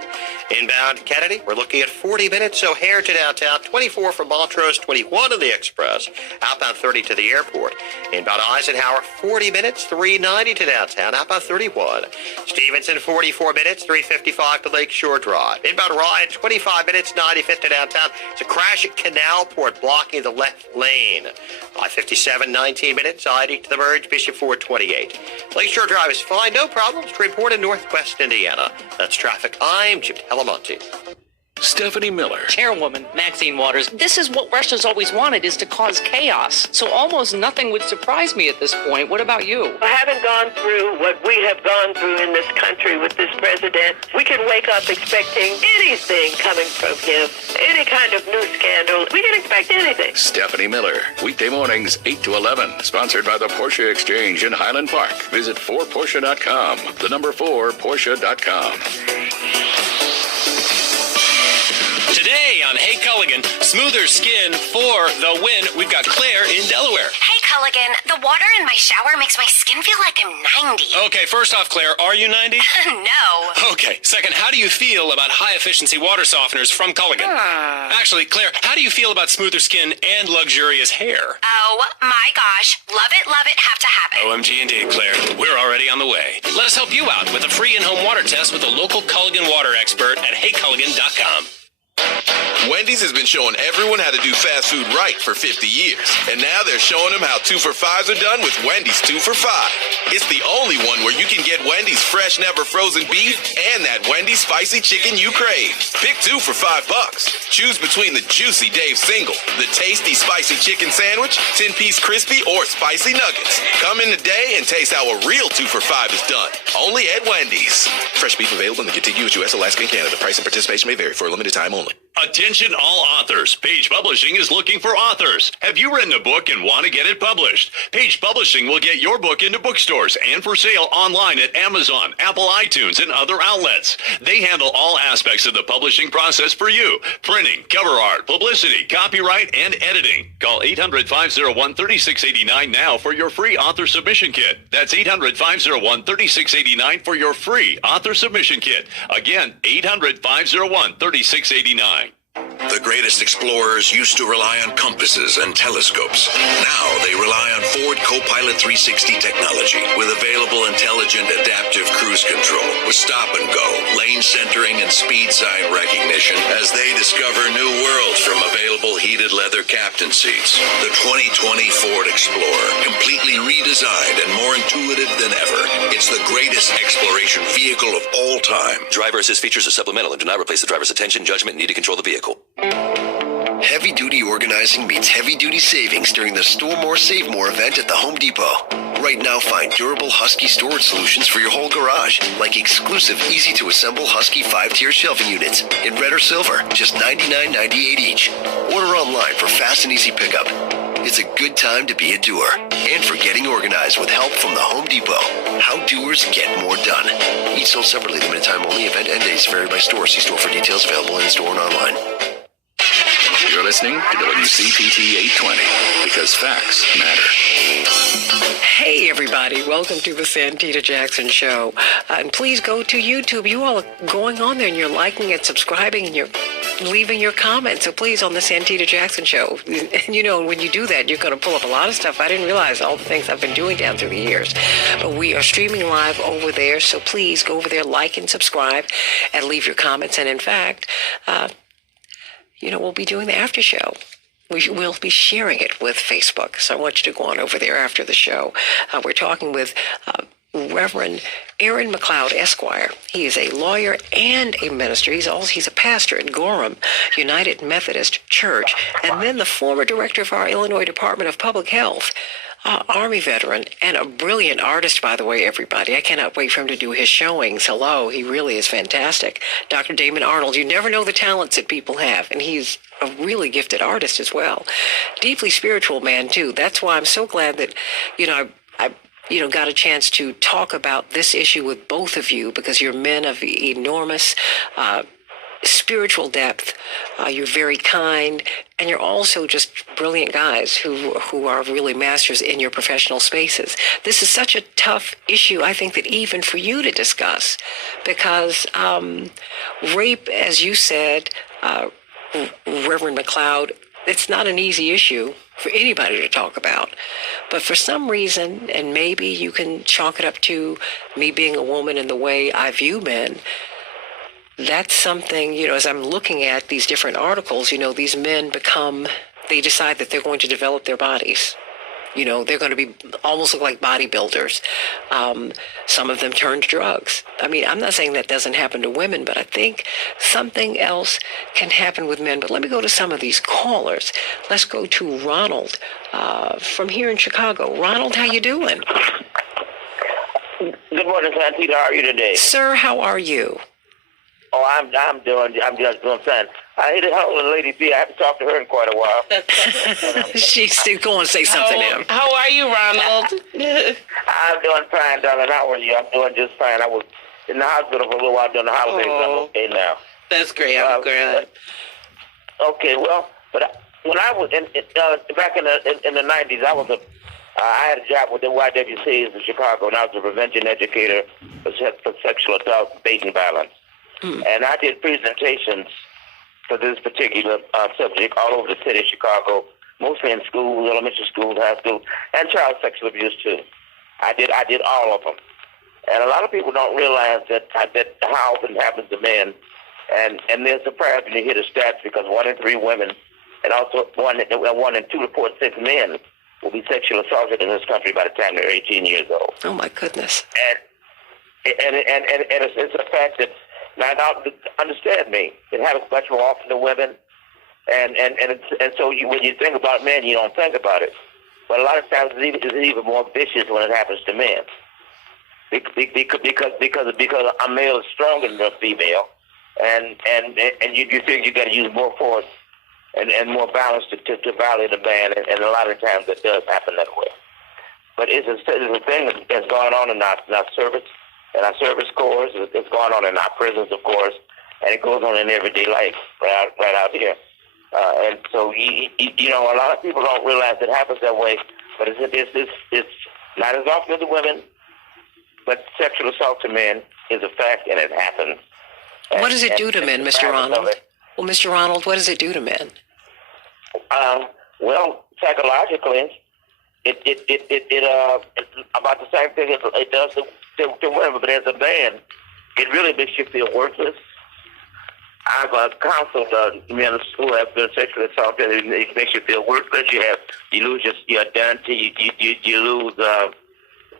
Inbound Kennedy, we're looking at 40 minutes. O'Hare to downtown, 24 from Montrose, 21 on the Express. Outbound 30 to the airport. Inbound Eisenhower, 40 minutes, 390 to downtown. Outbound 31. Stevenson, 44 minutes, 355 to Lakeshore Drive. Inbound Ryan, 25 minutes, 95th to downtown. It's a crash at Canalport blocking the left lane. I-57, 19 minutes, ID to the merge, Bishop Ford 28. Lakeshore Drive is fine, no problems to report in Northwest Indiana. That's traffic. I'm Jim Talamonte. Stephanie Miller. Chairwoman Maxine Waters. This is what Russia's always wanted, is to cause chaos. So almost nothing would surprise me at this point. What about you? I haven't gone through what we have gone through in this country with this president. We can wake up expecting anything coming from him. Any kind of new scandal. We can expect anything. Stephanie Miller. Weekday mornings, 8 to 11. Sponsored by the Porsche Exchange in Highland Park. Visit 4Porsche.com. The number 4Porsche.com. Today on Hey Culligan, smoother skin for the win. We've got Claire in Delaware. Hey Culligan, the water in my shower makes my skin feel like I'm 90. Okay, first off, Claire, are you 90? No. Okay, second, how do you feel about high-efficiency water softeners from Culligan? Actually, Claire, how do you feel about smoother skin and luxurious hair? Oh my gosh, love it, have to have it. OMG indeed, Claire. We're already on the way. Let us help you out with a free in-home water test with a local Culligan water expert at heyculligan.com. Wendy's has been showing everyone how to do fast food right for 50 years. And now they're showing them how 2 for $5s are done with Wendy's 2 for $5. It's the only one where you can get Wendy's fresh, never frozen beef and that Wendy's spicy chicken you crave. Pick 2 for $5. Choose between the juicy Dave Single, the tasty spicy chicken sandwich, 10-piece crispy, or spicy nuggets. Come in today and taste how a real 2 for $5 is done. Only at Wendy's. Fresh beef available in the contiguous U.S., Alaska, and Canada. Price and participation may vary for a limited time only. Attention all authors. Page Publishing is looking for authors. Have you written a book and want to get it published? Page Publishing will get your book into bookstores and for sale online at Amazon, Apple iTunes, and other outlets. They handle all aspects of the publishing process for you. Printing, cover art, publicity, copyright, and editing. Call 800-501-3689 now for your free author submission kit. That's 800-501-3689 for your free author submission kit. Again, 800-501-3689. The greatest explorers used to rely on compasses and telescopes. Now they rely on Ford Copilot 360 technology with available intelligent adaptive cruise control with stop and go, lane centering, and speed sign recognition as they discover new worlds from available heated leather captain seats. The 2020 Ford Explorer, completely redesigned and more intuitive than ever. It's the greatest exploration vehicle of all time. Driver assist features are supplemental and do not replace the driver's attention, judgment, and need to control the vehicle. Heavy-duty organizing meets heavy-duty savings during the Store More, Save More event at the Home Depot. Right now, find durable Husky storage solutions for your whole garage, like exclusive, easy-to-assemble Husky 5-tier shelving units in red or silver, just $99.98 each. Order online for fast and easy pickup. It's a good time to be a doer and for getting organized with help from the Home Depot. How doers get more done. Each sold separately, limited time only. Event end dates vary by store. See store for details. Available in store and online. You're listening to WCPT 820 because facts matter. Hey, everybody. Welcome to the Santita Jackson Show. And please go to YouTube. You all are going on there and you're liking and subscribing and you're leaving your comments. So please, on the Santita Jackson Show. And you know, when you do that, you're going to pull up a lot of stuff. I didn't realize all the things I've been doing down through the years. But we are streaming live over there. So please go over there, like and subscribe, and leave your comments. And in fact, we'll be doing the after show. We'll be sharing it with Facebook. So I want you to go on over there after the show. We're talking with Reverend Aaron McLeod, Esquire. He is a lawyer and a minister. He's a pastor at Gorham United Methodist Church, and then the former director of our Illinois Department of Public Health. Army veteran and a brilliant artist, by the way, everybody. I cannot wait for him to do his showings. Hello, he really is fantastic. Dr. Damon Arnold, you never know the talents that people have, and he's a really gifted artist as well. Deeply spiritual man, too. That's why I'm so glad that, I got a chance to talk about this issue with both of you, because you're men of enormous spiritual depth. You're very kind, and you're also just brilliant guys who are really masters in your professional spaces. This is such a tough issue, I think, that even for you to discuss, because rape, as you said, Reverend McLeod, it's not an easy issue for anybody to talk about. But for some reason, and maybe you can chalk it up to me being a woman and the way I view men, that's something, as I'm looking at these different articles, these men they decide that they're going to develop their bodies. They're going to be almost look like bodybuilders. Some of them turn to drugs. I mean, I'm not saying that doesn't happen to women, but I think something else can happen with men. But let me go to some of these callers. Let's go to Ronald from here in Chicago. Ronald, how you doing? Good morning, Santita. How are you today? Sir, how are you? Oh, I'm just doing fine. I hate it. How old lady B? I haven't talked to her in quite a while. She's still going to say something now. How are you, Ronald? I'm doing fine, darling. How are you? I'm doing just fine. I was in the hospital for a little while during the holidays. I'm okay now. That's great. I'm glad. Okay, well, but when I was back in the 90s, I had a job with the YWCA in Chicago, and I was a prevention educator for sexual assault, bait, and violence. And I did presentations for this particular subject all over the city of Chicago, mostly in schools, elementary schools, high schools, and child sexual abuse too. I did all of them. And a lot of people don't realize that how often happens to men, and they're surprised when you hear the stats, because 1 in 3 women, and also 1 in 2 report 6 men will be sexually assaulted in this country by the time they're 18 years old. Oh my goodness! And it's a fact that. Now, understand me. It happens much more often to women, and so when you think about men, you don't think about it. But a lot of times it's even more vicious when it happens to men, because a male is stronger than a female, and you think you got to use more force and more balance to violate a ban, and a lot of times it does happen that way. But it's a thing that's going on in our service corps. It's going on in our prisons, of course, and it goes on in everyday life right out here. And so, you know, a lot of people don't realize it happens that way, but it's not as often as the women, but sexual assault to men is a fact, and it happens. What does it do to men, Mr. Ronald? Well, Mr. Ronald, what does it do to men? Well, psychologically, it's about the same thing it does to women, but as a man, it really makes you feel worthless. I've counseled men who have been sexually assaulted. It makes you feel worthless. You lose your identity. You lose.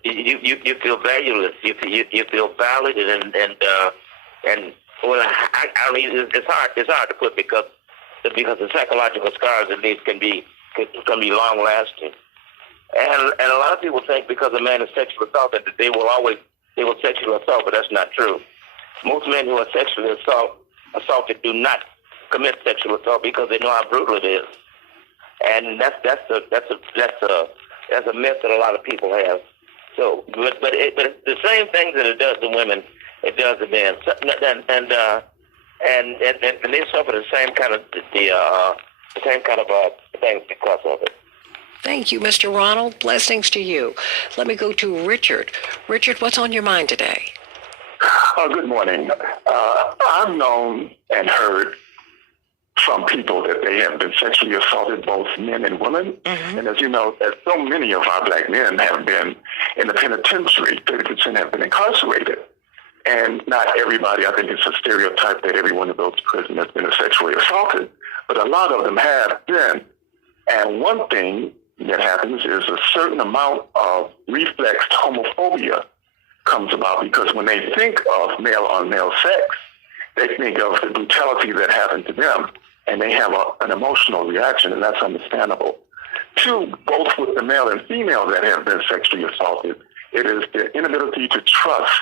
You feel valueless. You feel validated, and well, I mean, it's hard to put because the psychological scars at least can be long lasting. And a lot of people think because a man is sexually assaulted that they will sexually assault, but that's not true. Most men who are sexually assaulted do not commit sexual assault because they know how brutal it is, and that's a myth that a lot of people have. So, but the same things that it does to women, it does to men, and they suffer the same kind of things because of it. Thank you, Mr. Ronald. Blessings to you. Let me go to Richard. Richard, what's on your mind today? Good morning. I've known and heard from people that they have been sexually assaulted, both men and women. Mm-hmm. And as you know, that so many of our black men have been in the penitentiary. 30% have been incarcerated. And not everybody, I think it's a stereotype that every one of those prisoners has been sexually assaulted, but a lot of them have been. And one thing that happens is a certain amount of reflex homophobia comes about because when they think of male-on-male sex, they think of the brutality that happened to them, and they have an emotional reaction, and that's understandable. Two, both with the male and female that have been sexually assaulted, it is the inability to trust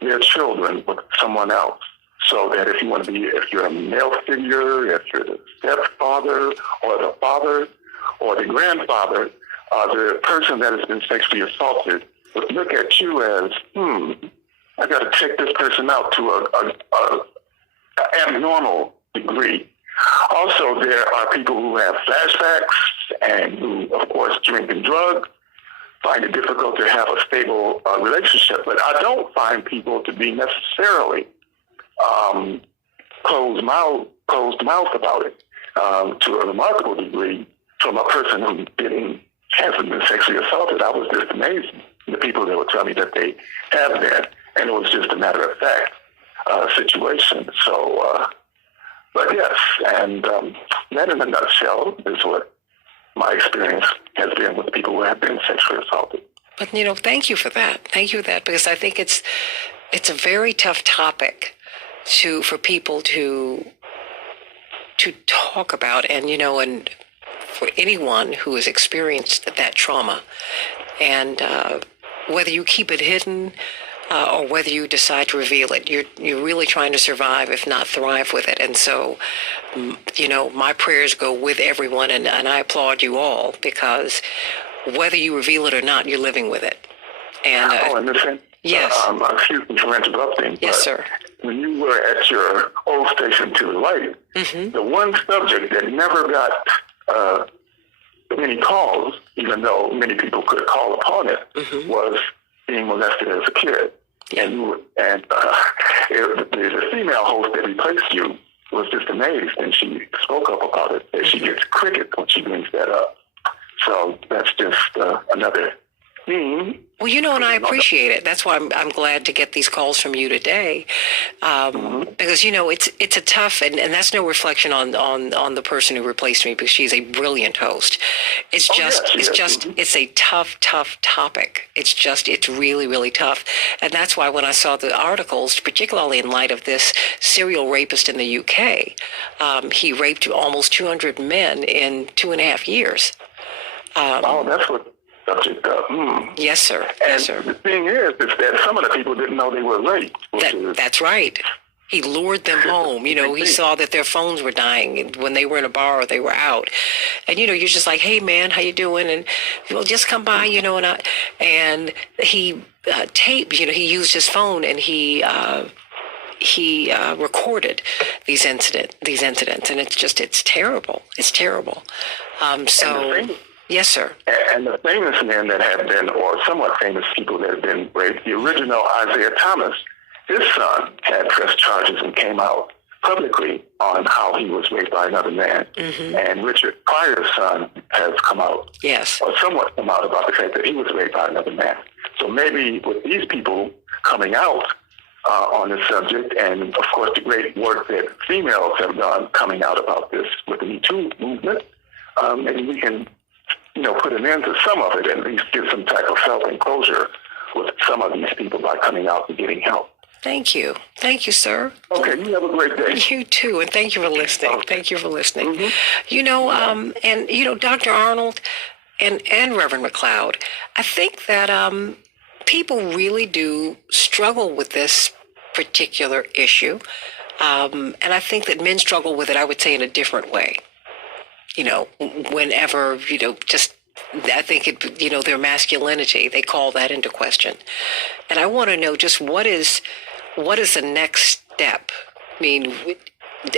their children with someone else. So that if you're a male figure, if you're the stepfather or the father or the grandfather, the person that has been sexually assaulted would look at you as, I got to check this person out to a abnormal degree. Also, there are people who have flashbacks and who, of course, drink and drug, find it difficult to have a stable relationship. But I don't find people to be necessarily closed mouth about it to a remarkable degree from a person who hasn't been sexually assaulted. I was just amazed. The people that would tell me that they have been, and it was just a matter of fact situation. So, but yes, and that in a nutshell is what my experience has been with people who have been sexually assaulted. But, thank you for that. Thank you for that, because I think it's a very tough topic for people to talk about, and for anyone who has experienced that trauma, and whether you keep it hidden or whether you decide to reveal it, you're really trying to survive, if not thrive with it. And so, my prayers go with everyone, and I applaud you all, because whether you reveal it or not, you're living with it. And yes. Excuse me for interrupting. Yes, sir. When you were at your old station to the right, mm-hmm. the one subject that never got many calls, even though many people could call upon it, mm-hmm. was being molested as a kid. Yeah. The female host that replaced you was just amazed, and she spoke up about it. And she gets cricket when she brings that up. So that's just another theme. Well, and I appreciate it. That's why I'm glad to get these calls from you today, because it's a tough, and that's no reflection on the person who replaced me, because she's a brilliant host. It's a tough topic. It's really, really tough, and that's why when I saw the articles, particularly in light of this serial rapist in the UK, he raped almost 200 men in 2.5 years. That's what subject of. Yes, sir. And the thing is that some of the people didn't know they were raped. That's right. He lured them home. He saw that their phones were dying when they were in a bar or they were out. And, you're just like, hey, man, how you doing? And, just come by, and he taped, he used his phone and he recorded these incidents. And it's terrible. It's terrible. Yes, sir. And the famous men that have been, or somewhat famous people that have been raped, the original Isaiah Thomas, his son had pressed charges and came out publicly on how he was raped by another man. Mm-hmm. And Richard Pryor's son has come out, or somewhat come out about the fact that he was raped by another man. So maybe with these people coming out on this subject, and of course the great work that females have done coming out about this with the Me Too movement, maybe we can, put an end to some of it, and at least get some type of self-enclosure with some of these people by coming out and getting help. Thank you. Thank you, sir. Okay, you have a great day. You too, and thank you for listening. Okay. Thank you for listening. Mm-hmm. Dr. Arnold and Reverend McLeod, I think that people really do struggle with this particular issue, and I think that men struggle with it, I would say, in a different way. Whenever, I think their masculinity, they call that into question. And I want to know just what is the next step? I mean,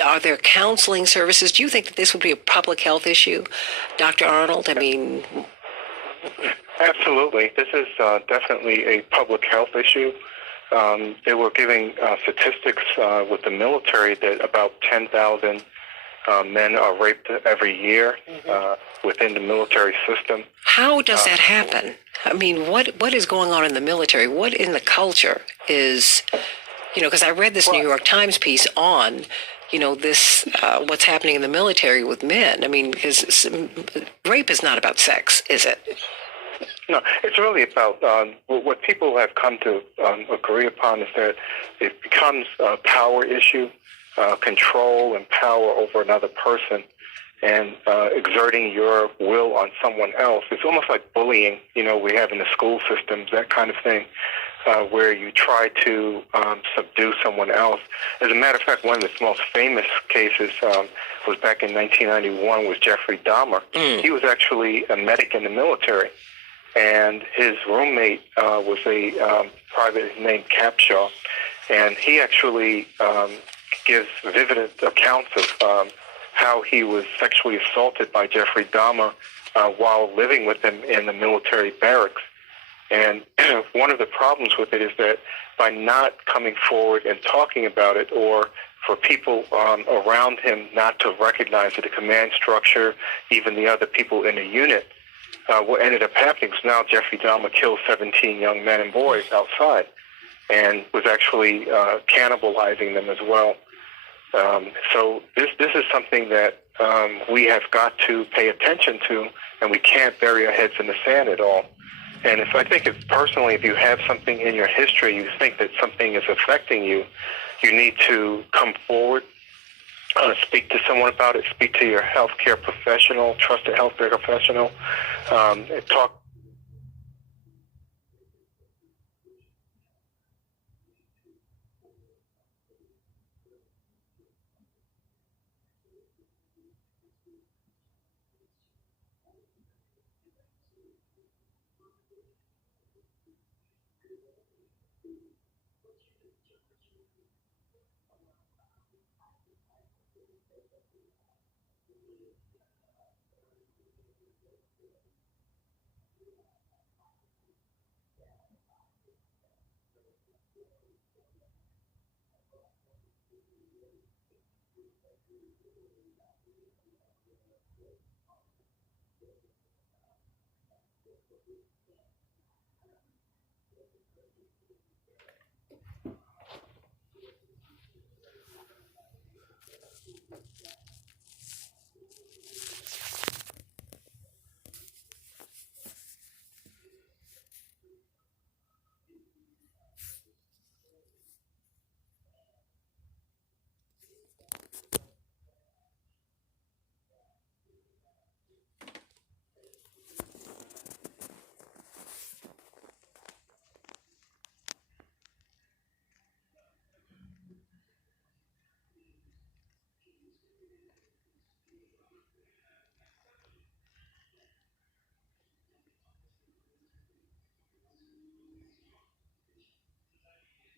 are there counseling services? Do you think that this would be a public health issue, Dr. Arnold? I mean... Absolutely. This is definitely a public health issue. They were giving statistics with the military that about 10,000 men are raped every year within the military system. How does that happen? I mean, what is going on in the military? What in the culture is, because I read this New York Times piece on, this, what's happening in the military with men. I mean, rape is not about sex, is it? No, it's really about what people have come to agree upon is that it becomes a power issue. Control and power over another person and exerting your will on someone else. It's almost like bullying, we have in the school systems, that kind of thing, where you try to subdue someone else. As a matter of fact, one of the most famous cases was back in 1991 with Jeffrey Dahmer. He was actually a medic in the military, and his roommate was a private named Capshaw, and he actually... gives vivid accounts of how he was sexually assaulted by Jeffrey Dahmer while living with him in the military barracks. And one of the problems with it is that by not coming forward and talking about it, or for people around him not to recognize it, the command structure, even the other people in the unit, what ended up happening was now Jeffrey Dahmer killed 17 young men and boys outside and was actually cannibalizing them as well. So this is something that we have got to pay attention to, and we can't bury our heads in the sand at all. And I think personally, if you have something in your history, you think that something is affecting you, you need to come forward, speak to someone about it, speak to your healthcare professional, trusted healthcare professional, talk.